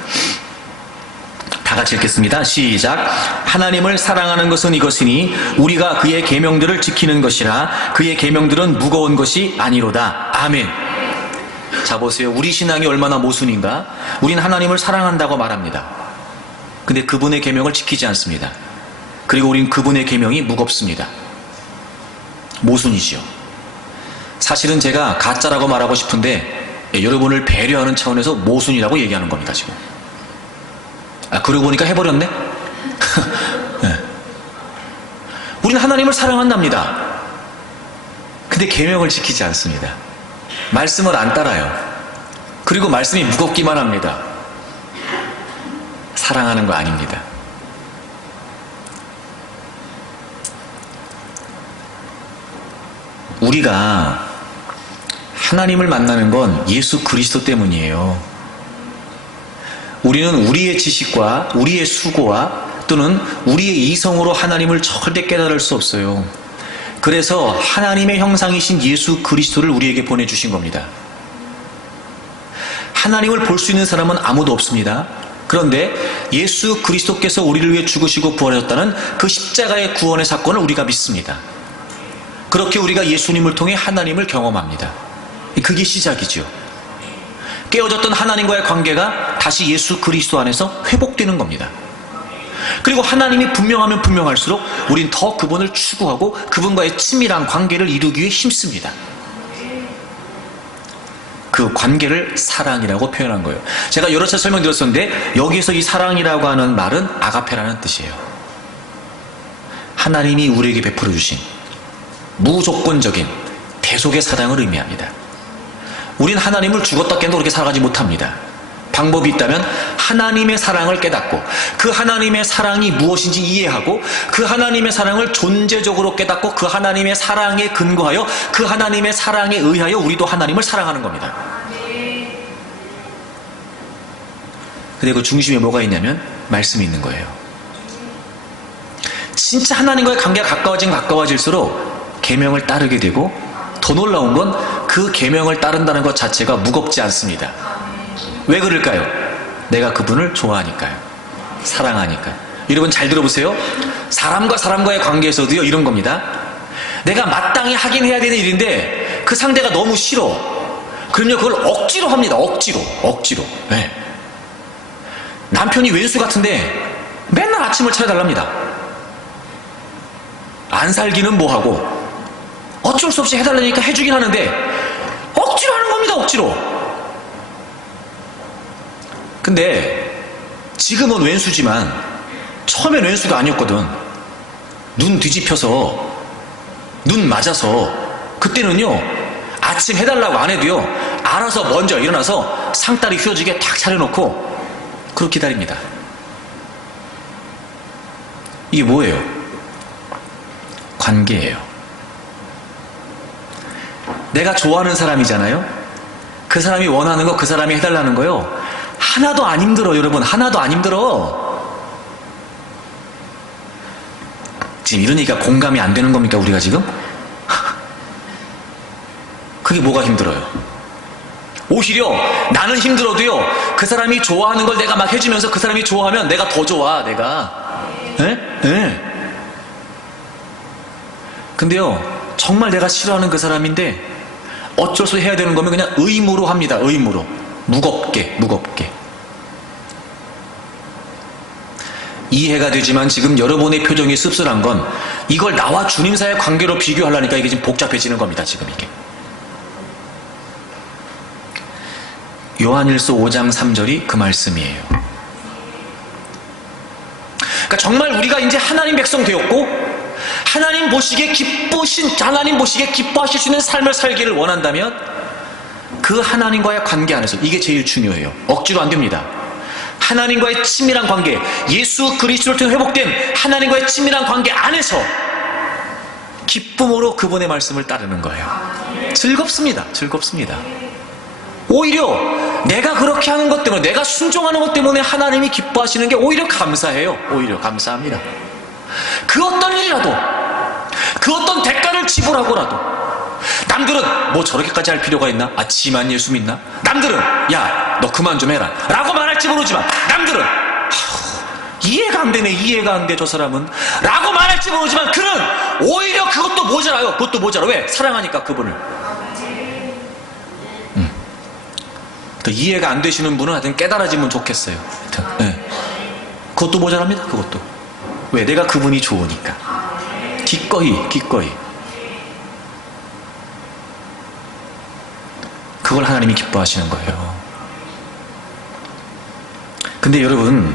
다 같이 읽겠습니다. 시작. 하나님을 사랑하는 것은 이것이니 우리가 그의 계명들을 지키는 것이라. 그의 계명들은 무거운 것이 아니로다. 아멘. 자, 보세요. 우리 신앙이 얼마나 모순인가? 우린 하나님을 사랑한다고 말합니다. 근데 그분의 계명을 지키지 않습니다. 그리고 우린 그분의 계명이 무겁습니다. 모순이지요. 사실은 제가 가짜라고 말하고 싶은데 여러분을 배려하는 차원에서 모순이라고 얘기하는 겁니다. 지금. 그러고 보니까 해버렸네? 네. 우린 하나님을 사랑한답니다. 근데 계명을 지키지 않습니다. 말씀을 안 따라요. 그리고 말씀이 무겁기만 합니다. 사랑하는 거 아닙니다. 우리가 하나님을 만나는 건 예수 그리스도 때문이에요. 우리는 우리의 지식과 우리의 수고와 또는 우리의 이성으로 하나님을 절대 깨달을 수 없어요. 그래서 하나님의 형상이신 예수 그리스도를 우리에게 보내주신 겁니다. 하나님을 볼 수 있는 사람은 아무도 없습니다. 그런데 예수 그리스도께서 우리를 위해 죽으시고 부활하셨다는 그 십자가의 구원의 사건을 우리가 믿습니다. 그렇게 우리가 예수님을 통해 하나님을 경험합니다. 그게 시작이죠. 깨어졌던 하나님과의 관계가 다시 예수 그리스도 안에서 회복되는 겁니다. 그리고 하나님이 분명하면 분명할수록 우린 더 그분을 추구하고 그분과의 친밀한 관계를 이루기 위해 힘씁니다. 그 관계를 사랑이라고 표현한 거예요. 제가 여러 차례 설명드렸었는데 여기서 이 사랑이라고 하는 말은 아가페라는 뜻이에요. 하나님이 우리에게 베풀어 주신 무조건적인 대속의 사랑을 의미합니다. 우린 하나님을 죽었다 깬다 그렇게 살아가지 못합니다. 방법이 있다면 하나님의 사랑을 깨닫고 그 하나님의 사랑이 무엇인지 이해하고 그 하나님의 사랑을 존재적으로 깨닫고 그 하나님의 사랑에 근거하여 그 하나님의 사랑에 의하여 우리도 하나님을 사랑하는 겁니다. 근데 그 중심에 뭐가 있냐면 말씀이 있는 거예요. 진짜 하나님과의 관계가 가까워질수록 계명을 따르게 되고 더 놀라운 건 그 계명을 따른다는 것 자체가 무겁지 않습니다. 왜 그럴까요? 내가 그분을 좋아하니까요. 사랑하니까요. 여러분 잘 들어보세요. 사람과 사람과의 관계에서도요 이런 겁니다. 내가 마땅히 하긴 해야 되는 일인데 그 상대가 너무 싫어. 그럼요 그걸 억지로 합니다. 억지로. 네. 남편이 왼수 같은데 맨날 아침을 차려달랍니다. 안 살기는 뭐하고 어쩔 수 없이 해달라니까 해주긴 하는데 억지로 하는 겁니다. 억지로. 근데 지금은 왼수지만 처음엔 왼수가 아니었거든. 눈 뒤집혀서 눈 맞아서 그때는요 아침 해달라고 안 해도요 알아서 먼저 일어나서 상다리 휘어지게 탁 차려놓고 그렇게 기다립니다. 이게 뭐예요? 관계예요. 내가 좋아하는 사람이잖아요. 그 사람이 원하는 거 그 사람이 해달라는 거요 하나도 안 힘들어. 여러분 하나도 안 힘들어. 지금 이러니까 공감이 안 되는 겁니까 우리가 지금? 그게 뭐가 힘들어요? 오히려 나는 힘들어도요 그 사람이 좋아하는 걸 내가 막 해주면서 그 사람이 좋아하면 내가 더 좋아. 내가 근데요 정말 내가 싫어하는 그 사람인데 어쩔 수 없이 해야 되는 거면 그냥 의무로 합니다. 의무로. 무겁게. 이해가 되지만 지금 여러분의 표정이 씁쓸한 건 이걸 나와 주님 사이의 관계로 비교하려니까 이게 지금 복잡해지는 겁니다. 지금 이게. 요한일서 5장 3절이 그 말씀이에요. 그러니까 정말 우리가 이제 하나님 백성 되었고 하나님 보시기에 기뻐하실 수 있는 삶을 살기를 원한다면 그 하나님과의 관계 안에서 이게 제일 중요해요. 억지로 안 됩니다. 하나님과의 친밀한 관계, 예수 그리스도를 통해 회복된 하나님과의 친밀한 관계 안에서 기쁨으로 그분의 말씀을 따르는 거예요. 즐겁습니다. 오히려 내가 그렇게 하는 것 때문에 내가 순종하는 것 때문에 하나님이 기뻐하시는 게 오히려 감사해요. 오히려 감사합니다. 그 어떤 일이라도 그 어떤 대가를 지불하고라도 남들은 뭐 저렇게까지 할 필요가 있나? 아 지만 예수 믿나? 남들은 야 너 그만 좀 해라 라고 말할지 모르지만 남들은 이해가 안 돼 저 사람은 라고 말할지 모르지만 그는 오히려 그것도 모자라요. 왜? 사랑하니까 그분을. 이해가 안 되시는 분은 하여튼 깨달아지면 좋겠어요. 하여튼, 그것도 모자랍니다. 그것도. 왜? 내가 그분이 좋으니까. 기꺼이 그걸 하나님이 기뻐하시는 거예요. 근데 여러분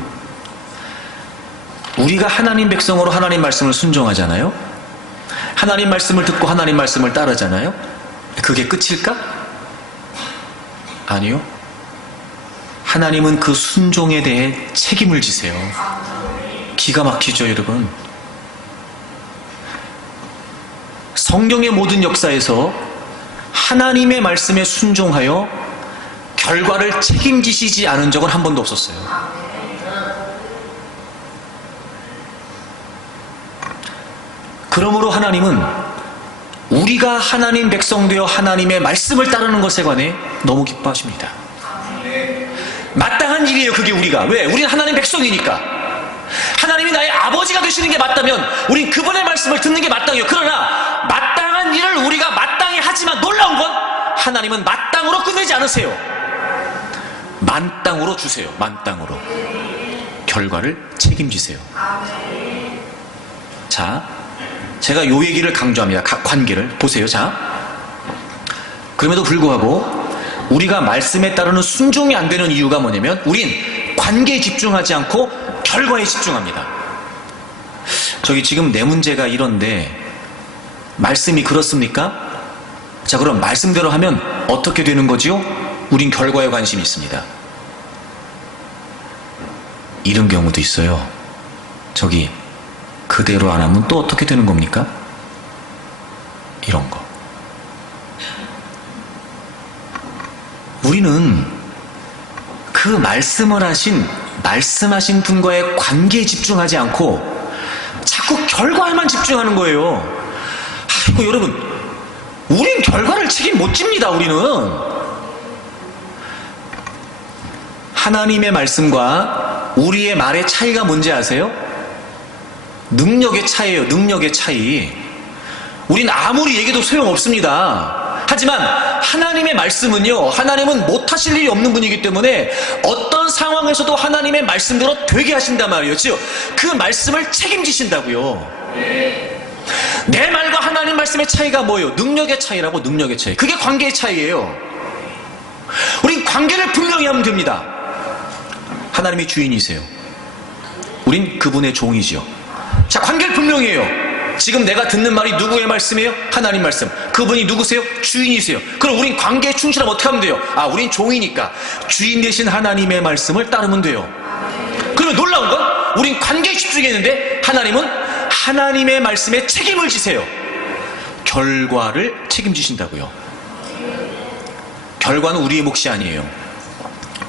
우리가 하나님 백성으로 하나님 말씀을 순종하잖아요. 하나님 말씀을 듣고 하나님 말씀을 따르잖아요. 그게 끝일까? 아니요. 하나님은 그 순종에 대해 책임을 지세요. 기가 막히죠 여러분. 성경의 모든 역사에서 하나님의 말씀에 순종하여 결과를 책임지시지 않은 적은 한 번도 없었어요. 그러므로 하나님은 우리가 하나님 백성 되어 하나님의 말씀을 따르는 것에 관해 너무 기뻐하십니다. 마땅한 일이에요. 그게 우리가. 왜? 우리는 하나님 백성이니까. 하나님이 나의 아버지가 되시는 게 맞다면 우린 그분의 말씀을 듣는 게 마땅해요. 그러나 마땅한 일을 우리가 마땅히 하지만 놀라운 건 하나님은 마땅으로 끝내지 않으세요. 만땅으로 주세요. 만땅으로. 결과를 책임지세요. 자, 제가 요 얘기를 강조합니다. 각 관계를 보세요. 자, 그럼에도 불구하고 우리가 말씀에 따르는 순종이 안 되는 이유가 뭐냐면 우린 관계에 집중하지 않고 결과에 집중합니다. 저기 지금 내 문제가 이런데 말씀이 그렇습니까? 자, 그럼 말씀대로 하면 어떻게 되는 거지요? 우린 결과에 관심이 있습니다. 이런 경우도 있어요. 저기 그대로 안 하면 또 어떻게 되는 겁니까? 이런 거. 우리는 그 말씀하신 분과의 관계에 집중하지 않고 자꾸 결과에만 집중하는 거예요. 아이고, 여러분, 우린 결과를 책임 못 집니다. 우리는 하나님의 말씀과 우리의 말의 차이가 뭔지 아세요? 능력의 차이예요. 능력의 차이. 우린 아무리 얘기해도 소용없습니다. 하지만 하나님의 말씀은요, 하나님은 못하실 일이 없는 분이기 때문에 어떤 상황에서도 하나님의 말씀대로 되게 하신단 말이에요. 즉, 그 말씀을 책임지신다고요. 내 말과 하나님 말씀의 차이가 뭐예요? 능력의 차이라고. 능력의 차이. 그게 관계의 차이예요. 우린 관계를 분명히 하면 됩니다. 하나님이 주인이세요. 우린 그분의 종이죠. 자, 관계를 분명히 해요. 지금 내가 듣는 말이 누구의 말씀이에요? 하나님 말씀. 그분이 누구세요? 주인이세요. 그럼 우린 관계에 충실하면 어떻게 하면 돼요? 아, 우린 종이니까 주인 되신 하나님의 말씀을 따르면 돼요. 그러면 놀라운 건 우린 관계에 집중했는데 하나님은 하나님의 말씀에 책임을 지세요. 결과를 책임지신다고요. 결과는 우리의 몫이 아니에요.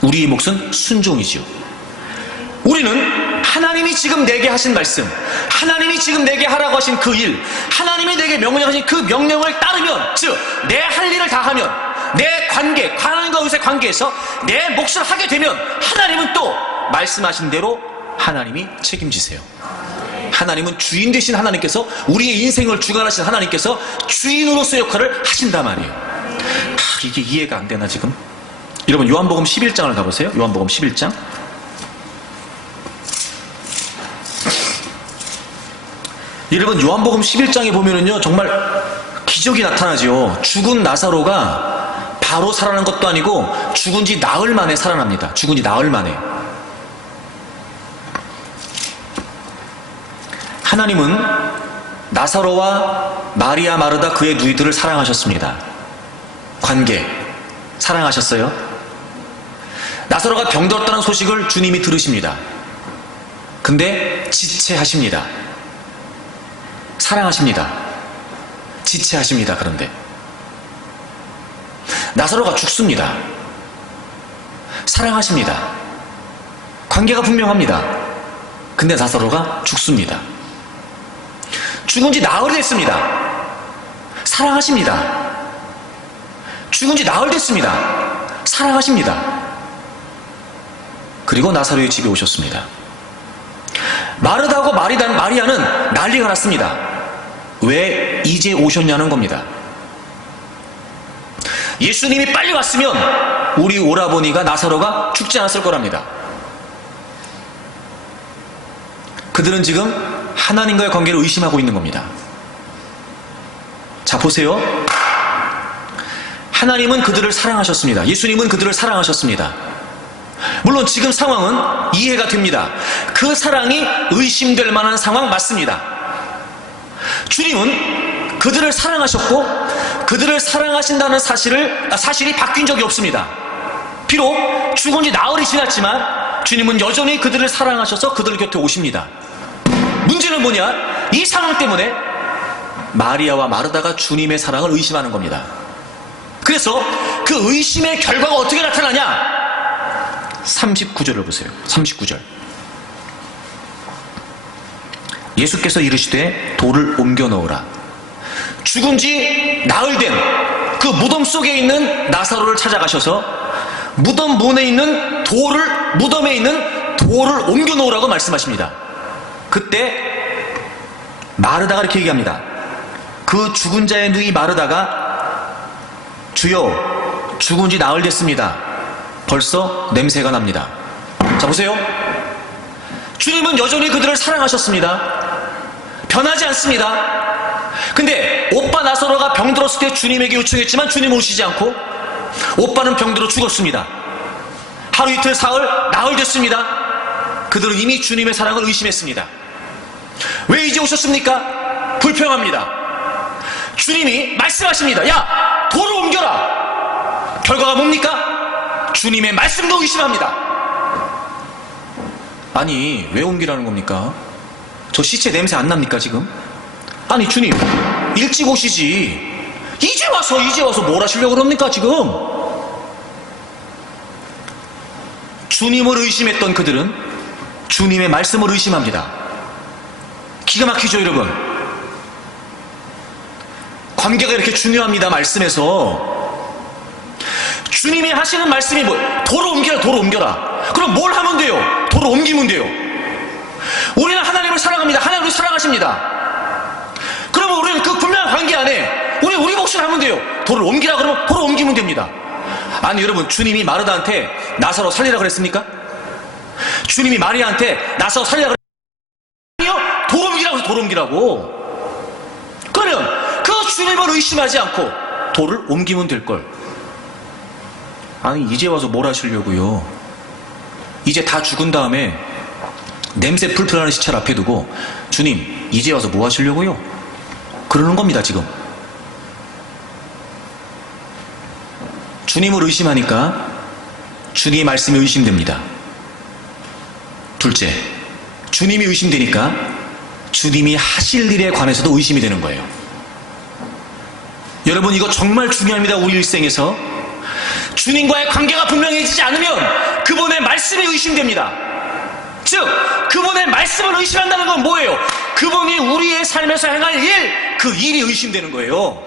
우리의 몫은 순종이죠. 우리는 하나님이 지금 내게 하신 말씀, 하나님이 지금 내게 하라고 하신 그 일, 하나님이 내게 명령하신 그 명령을 따르면, 즉 내 할 일을 다 하면, 내 관계, 하나님과 의사의 관계에서 내 몫을 하게 되면 하나님은 또 말씀하신 대로 하나님이 책임지세요. 하나님은 주인 되신 하나님께서, 우리의 인생을 주관하신 하나님께서 주인으로서의 역할을 하신단 말이에요. 이게 이해가 안 되나 지금? 여러분, 요한복음 11장을 가보세요. 요한복음 11장. 여러분, 요한복음 11장에 보면은요, 정말 기적이 나타나죠. 죽은 나사로가 바로 살아난 것도 아니고 죽은 지 나흘 만에 살아납니다. 죽은 지 나흘 만에. 하나님은 나사로와 마리아, 마르다 그의 누이들을 사랑하셨습니다. 관계 사랑하셨어요. 나사로가 병들었다는 소식을 주님이 들으십니다. 근데 지체하십니다. 사랑하십니다. 지체하십니다. 그런데 나사로가 죽습니다. 사랑하십니다. 관계가 분명합니다. 근데 나사로가 죽습니다. 죽은 지 나흘 됐습니다. 사랑하십니다. 죽은 지 나흘 됐습니다. 사랑하십니다. 그리고 나사로의 집에 오셨습니다. 마르다하고 마리아는 난리가 났습니다. 왜 이제 오셨냐는 겁니다. 예수님이 빨리 왔으면 우리 오라버니가 나사로가 죽지 않았을 거랍니다. 그들은 지금 하나님과의 관계를 의심하고 있는 겁니다. 자, 보세요. 하나님은 그들을 사랑하셨습니다. 예수님은 그들을 사랑하셨습니다. 물론 지금 상황은 이해가 됩니다. 그 사랑이 의심될 만한 상황 맞습니다. 주님은 그들을 사랑하셨고 그들을 사랑하신다는 사실이 바뀐 적이 없습니다. 비록 죽은 지 나흘이 지났지만 주님은 여전히 그들을 사랑하셔서 그들 곁에 오십니다. 문제는 뭐냐? 이 상황 때문에 마리아와 마르다가 주님의 사랑을 의심하는 겁니다. 그래서 그 의심의 결과가 어떻게 나타나냐? 39절을 보세요. 39절. 예수께서 이르시되 돌을 옮겨 넣으라. 죽은 지 나흘 된 그 무덤 속에 있는 나사로를 찾아가셔서 무덤 문에 있는 무덤에 있는 돌을 옮겨 놓으라고 말씀하십니다. 그때 마르다가 이렇게 얘기합니다. 그 죽은 자의 누이 마르다가 주여, 죽은 지 나흘 됐습니다. 벌써 냄새가 납니다. 자, 보세요. 주님은 여전히 그들을 사랑하셨습니다. 변하지 않습니다. 근데 오빠 나사로가 병들었을 때 주님에게 요청했지만 주님 오시지 않고 오빠는 병들어 죽었습니다. 하루 이틀 사흘 나흘 됐습니다. 그들은 이미 주님의 사랑을 의심했습니다. 왜 이제 오셨습니까? 불평합니다. 주님이 말씀하십니다. 야, 돌을 옮겨라. 결과가 뭡니까? 주님의 말씀도 의심합니다. 아니, 왜 옮기라는 겁니까? 저 시체 냄새 안 납니까, 지금? 아니, 주님, 일찍 오시지. 이제 와서 뭘 하시려고 그럽니까, 지금? 주님을 의심했던 그들은 주님의 말씀을 의심합니다. 기가 막히죠, 여러분? 관계가 이렇게 중요합니다, 말씀에서. 주님이 하시는 말씀이 뭐, 도로 옮겨라. 그럼 뭘 하면 돼요? 도로 옮기면 돼요. 우리는 하나님을 사랑합니다. 하나님을 사랑하십니다. 그러면 우리는 그 분명한 관계 안에 우리 몫을 하면 돼요. 도를 옮기라 그러면 도로 옮기면 됩니다. 아니, 여러분, 주님이 마르다한테 나사로 살리라 그랬습니까? 주님이 마리아한테 나사로 살리라 그랬어요? 아니요, 도로 옮기라고 해서 도로 옮기라고. 그러면 그 주님을 의심하지 않고 도를 옮기면 될걸. 아니, 이제 와서 뭘 하시려고요? 이제 다 죽은 다음에 냄새 풀풀 나는 시체를 앞에 두고 주님, 이제 와서 뭐 하시려고요? 그러는 겁니다, 지금. 주님을 의심하니까 주님의 말씀이 의심됩니다. 둘째, 주님이 의심되니까 주님이 하실 일에 관해서도 의심이 되는 거예요. 여러분, 이거 정말 중요합니다. 우리 일생에서 주님과의 관계가 분명해지지 않으면 그분의 말씀이 의심됩니다. 즉, 그분의 말씀을 의심한다는 건 뭐예요? 그분이 우리의 삶에서 행할 일, 그 일이 의심되는 거예요.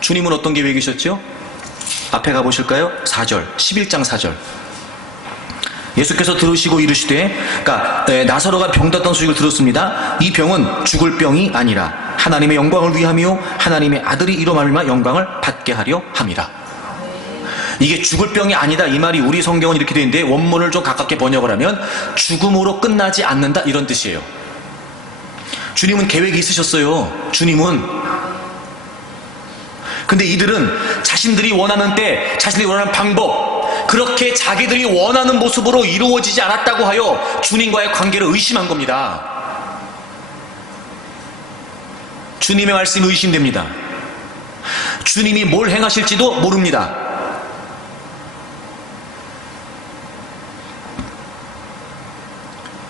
주님은 어떤 계획이셨죠? 앞에 가보실까요? 4절, 11장 4절. 예수께서 들으시고 이르시되, 그러니까 나사로가 병났던 소식을 들었습니다. 이 병은 죽을 병이 아니라 하나님의 영광을 위함이요 하나님의 아들이 이로 말미암아 영광을 받게 하려 함이라. 이게 죽을 병이 아니다, 이 말이 우리 성경은 이렇게 되어 있는데, 원문을 좀 가깝게 번역을 하면 죽음으로 끝나지 않는다, 이런 뜻이에요. 주님은 계획이 있으셨어요. 주님은. 근데 이들은 자신들이 원하는 때, 자신들이 원하는 방법, 그렇게 자기들이 원하는 모습으로 이루어지지 않았다고 하여 주님과의 관계를 의심한 겁니다. 주님의 말씀이 의심됩니다. 주님이 뭘 행하실지도 모릅니다.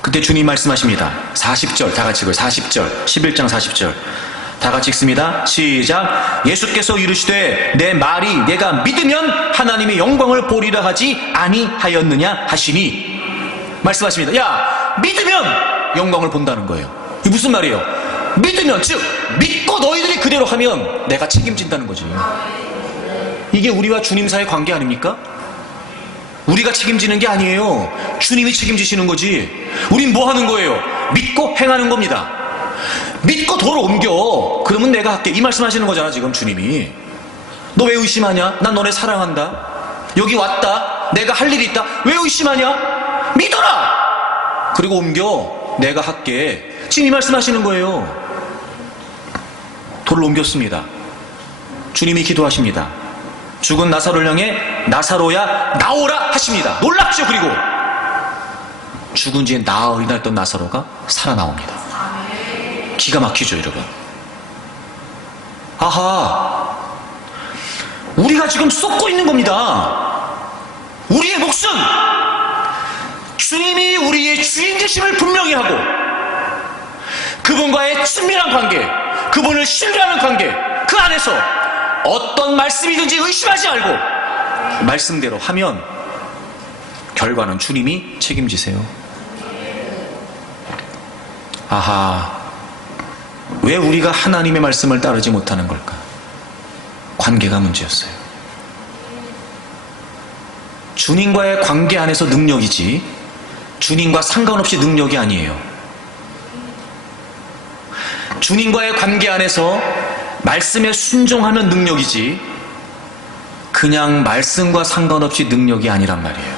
그때 주님 말씀하십니다. 40절 다 같이 읽어요. 40절 11장 40절 다 같이 읽습니다. 시작. 예수께서 이르시되 내 말이 내가 믿으면 하나님의 영광을 보리라 하지 아니하였느냐 하시니. 말씀하십니다. 야, 믿으면 영광을 본다는 거예요. 이게 무슨 말이에요? 믿으면, 즉 믿고 너희들이 그대로 하면 내가 책임진다는 거지. 이게 우리와 주님 사이의 관계 아닙니까? 우리가 책임지는 게 아니에요. 주님이 책임지시는 거지. 우린 뭐 하는 거예요? 믿고 행하는 겁니다. 믿고 도로 옮겨. 그러면 내가 할게. 이 말씀하시는 거잖아, 지금 주님이. 너 왜 의심하냐? 난 너네 사랑한다. 여기 왔다. 내가 할 일이 있다. 왜 의심하냐? 믿어라. 그리고 옮겨. 내가 할게. 지금 이 말씀하시는 거예요. 도를 옮겼습니다. 주님이 기도하십니다. 죽은 나사로를 향해 나사로야 나오라 하십니다. 놀랍죠. 그리고 죽은 지 나흘이나 했던 나사로가 살아나옵니다. 기가 막히죠, 여러분. 아하, 우리가 지금 쏟고 있는 겁니다. 우리의 몫은 주님이 우리의 주인 되심을 분명히 하고 그분과의 친밀한 관계, 그분을 신뢰하는 관계, 그 안에서 어떤 말씀이든지 의심하지 말고 말씀대로 하면 결과는 주님이 책임지세요. 아하, 왜 우리가 하나님의 말씀을 따르지 못하는 걸까? 관계가 문제였어요. 주님과의 관계 안에서 능력이지 주님과 상관없이 능력이 아니에요. 주님과의 관계 안에서 말씀에 순종하면 능력이지 그냥 말씀과 상관없이 능력이 아니란 말이에요.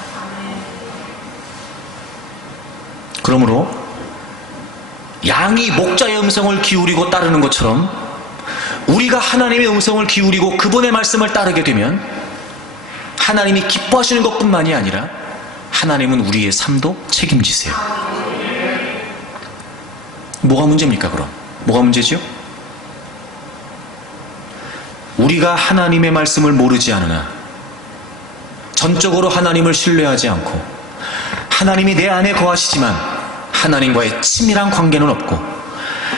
그러므로 양이 목자의 음성을 기울이고 따르는 것처럼 우리가 하나님의 음성을 기울이고 그분의 말씀을 따르게 되면 하나님이 기뻐하시는 것뿐만이 아니라 하나님은 우리의 삶도 책임지세요. 뭐가 문제입니까, 그럼? 뭐가 문제죠? 우리가 하나님의 말씀을 모르지 않으나 전적으로 하나님을 신뢰하지 않고 하나님이 내 안에 거하시지만 하나님과의 친밀한 관계는 없고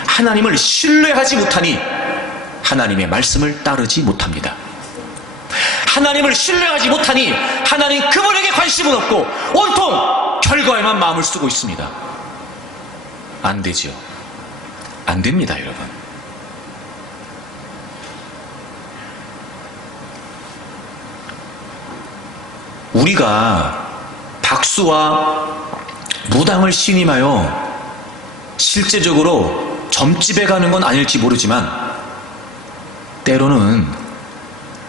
하나님을 신뢰하지 못하니 하나님의 말씀을 따르지 못합니다. 하나님을 신뢰하지 못하니 하나님 그분에게 관심은 없고 온통 결과에만 마음을 쓰고 있습니다. 안 되지요. 안 됩니다, 여러분. 우리가 박수와 무당을 신임하여 실제적으로 점집에 가는 건 아닐지 모르지만 때로는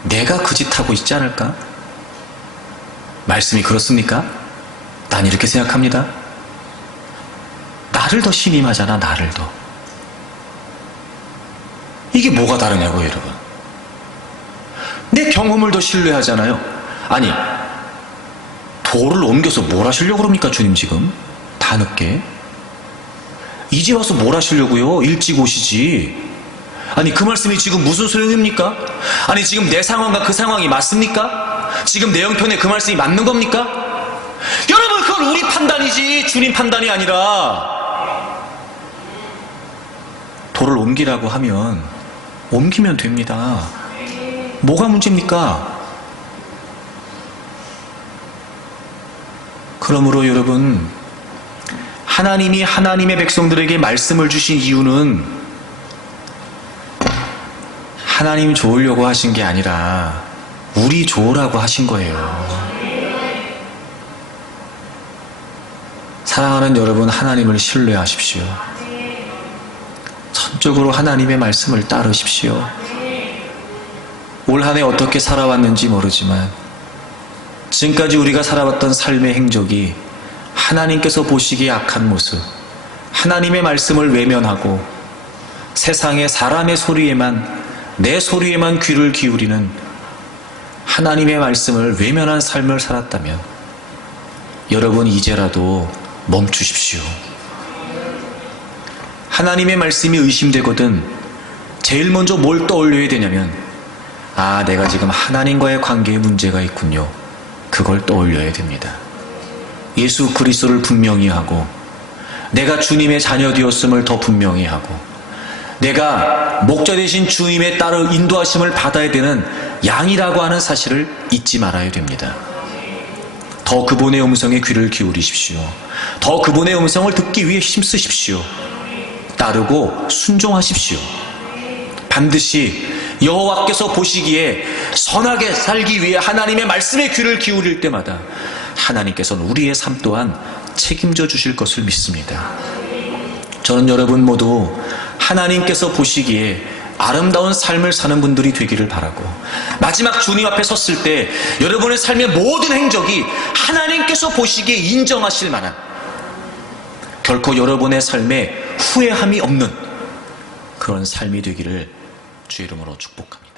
내가 그 짓 하고 있지 않을까? 말씀이 그렇습니까? 난 이렇게 생각합니다. 나를 더 신임하잖아, 나를 더. 이게 뭐가 다르냐고요, 여러분. 내 경험을 더 신뢰하잖아요. 아니, 돌을 옮겨서 뭘 하시려고 그럽니까, 주님 지금? 다 늦게. 이제 와서 뭘 하시려고요? 일찍 오시지. 아니, 그 말씀이 지금 무슨 소용입니까? 아니, 지금 내 상황과 그 상황이 맞습니까? 지금 내 형편에 그 말씀이 맞는 겁니까? 여러분, 그건 우리 판단이지 주님 판단이 아니라. 돌을 옮기라고 하면 옮기면 됩니다. 뭐가 문제입니까? 그러므로 여러분, 하나님이 하나님의 백성들에게 말씀을 주신 이유는 하나님 좋으려고 하신 게 아니라 우리 좋으라고 하신 거예요. 사랑하는 여러분, 하나님을 신뢰하십시오. 전적으로 하나님의 말씀을 따르십시오. 올 한 해 어떻게 살아왔는지 모르지만 지금까지 우리가 살아왔던 삶의 행적이 하나님께서 보시기에 악한 모습, 하나님의 말씀을 외면하고 세상의 사람의 소리에만, 내 소리에만 귀를 기울이는 하나님의 말씀을 외면한 삶을 살았다면 여러분, 이제라도 멈추십시오. 하나님의 말씀이 의심되거든 제일 먼저 뭘 떠올려야 되냐면, 아, 내가 지금 하나님과의 관계에 문제가 있군요. 그걸 떠올려야 됩니다. 예수 그리스도를 분명히 하고, 내가 주님의 자녀 되었음을 더 분명히 하고, 내가 목자 되신 주님의 따르 인도하심을 받아야 되는 양이라고 하는 사실을 잊지 말아야 됩니다. 더 그분의 음성에 귀를 기울이십시오. 더 그분의 음성을 듣기 위해 힘쓰십시오. 따르고 순종하십시오. 반드시 여호와께서 보시기에 선하게 살기 위해 하나님의 말씀에 귀를 기울일 때마다 하나님께서는 우리의 삶 또한 책임져 주실 것을 믿습니다. 저는 여러분 모두 하나님께서 보시기에 아름다운 삶을 사는 분들이 되기를 바라고, 마지막 주님 앞에 섰을 때 여러분의 삶의 모든 행적이 하나님께서 보시기에 인정하실 만한, 결코 여러분의 삶에 후회함이 없는 그런 삶이 되기를 주의 이름으로 축복합니다.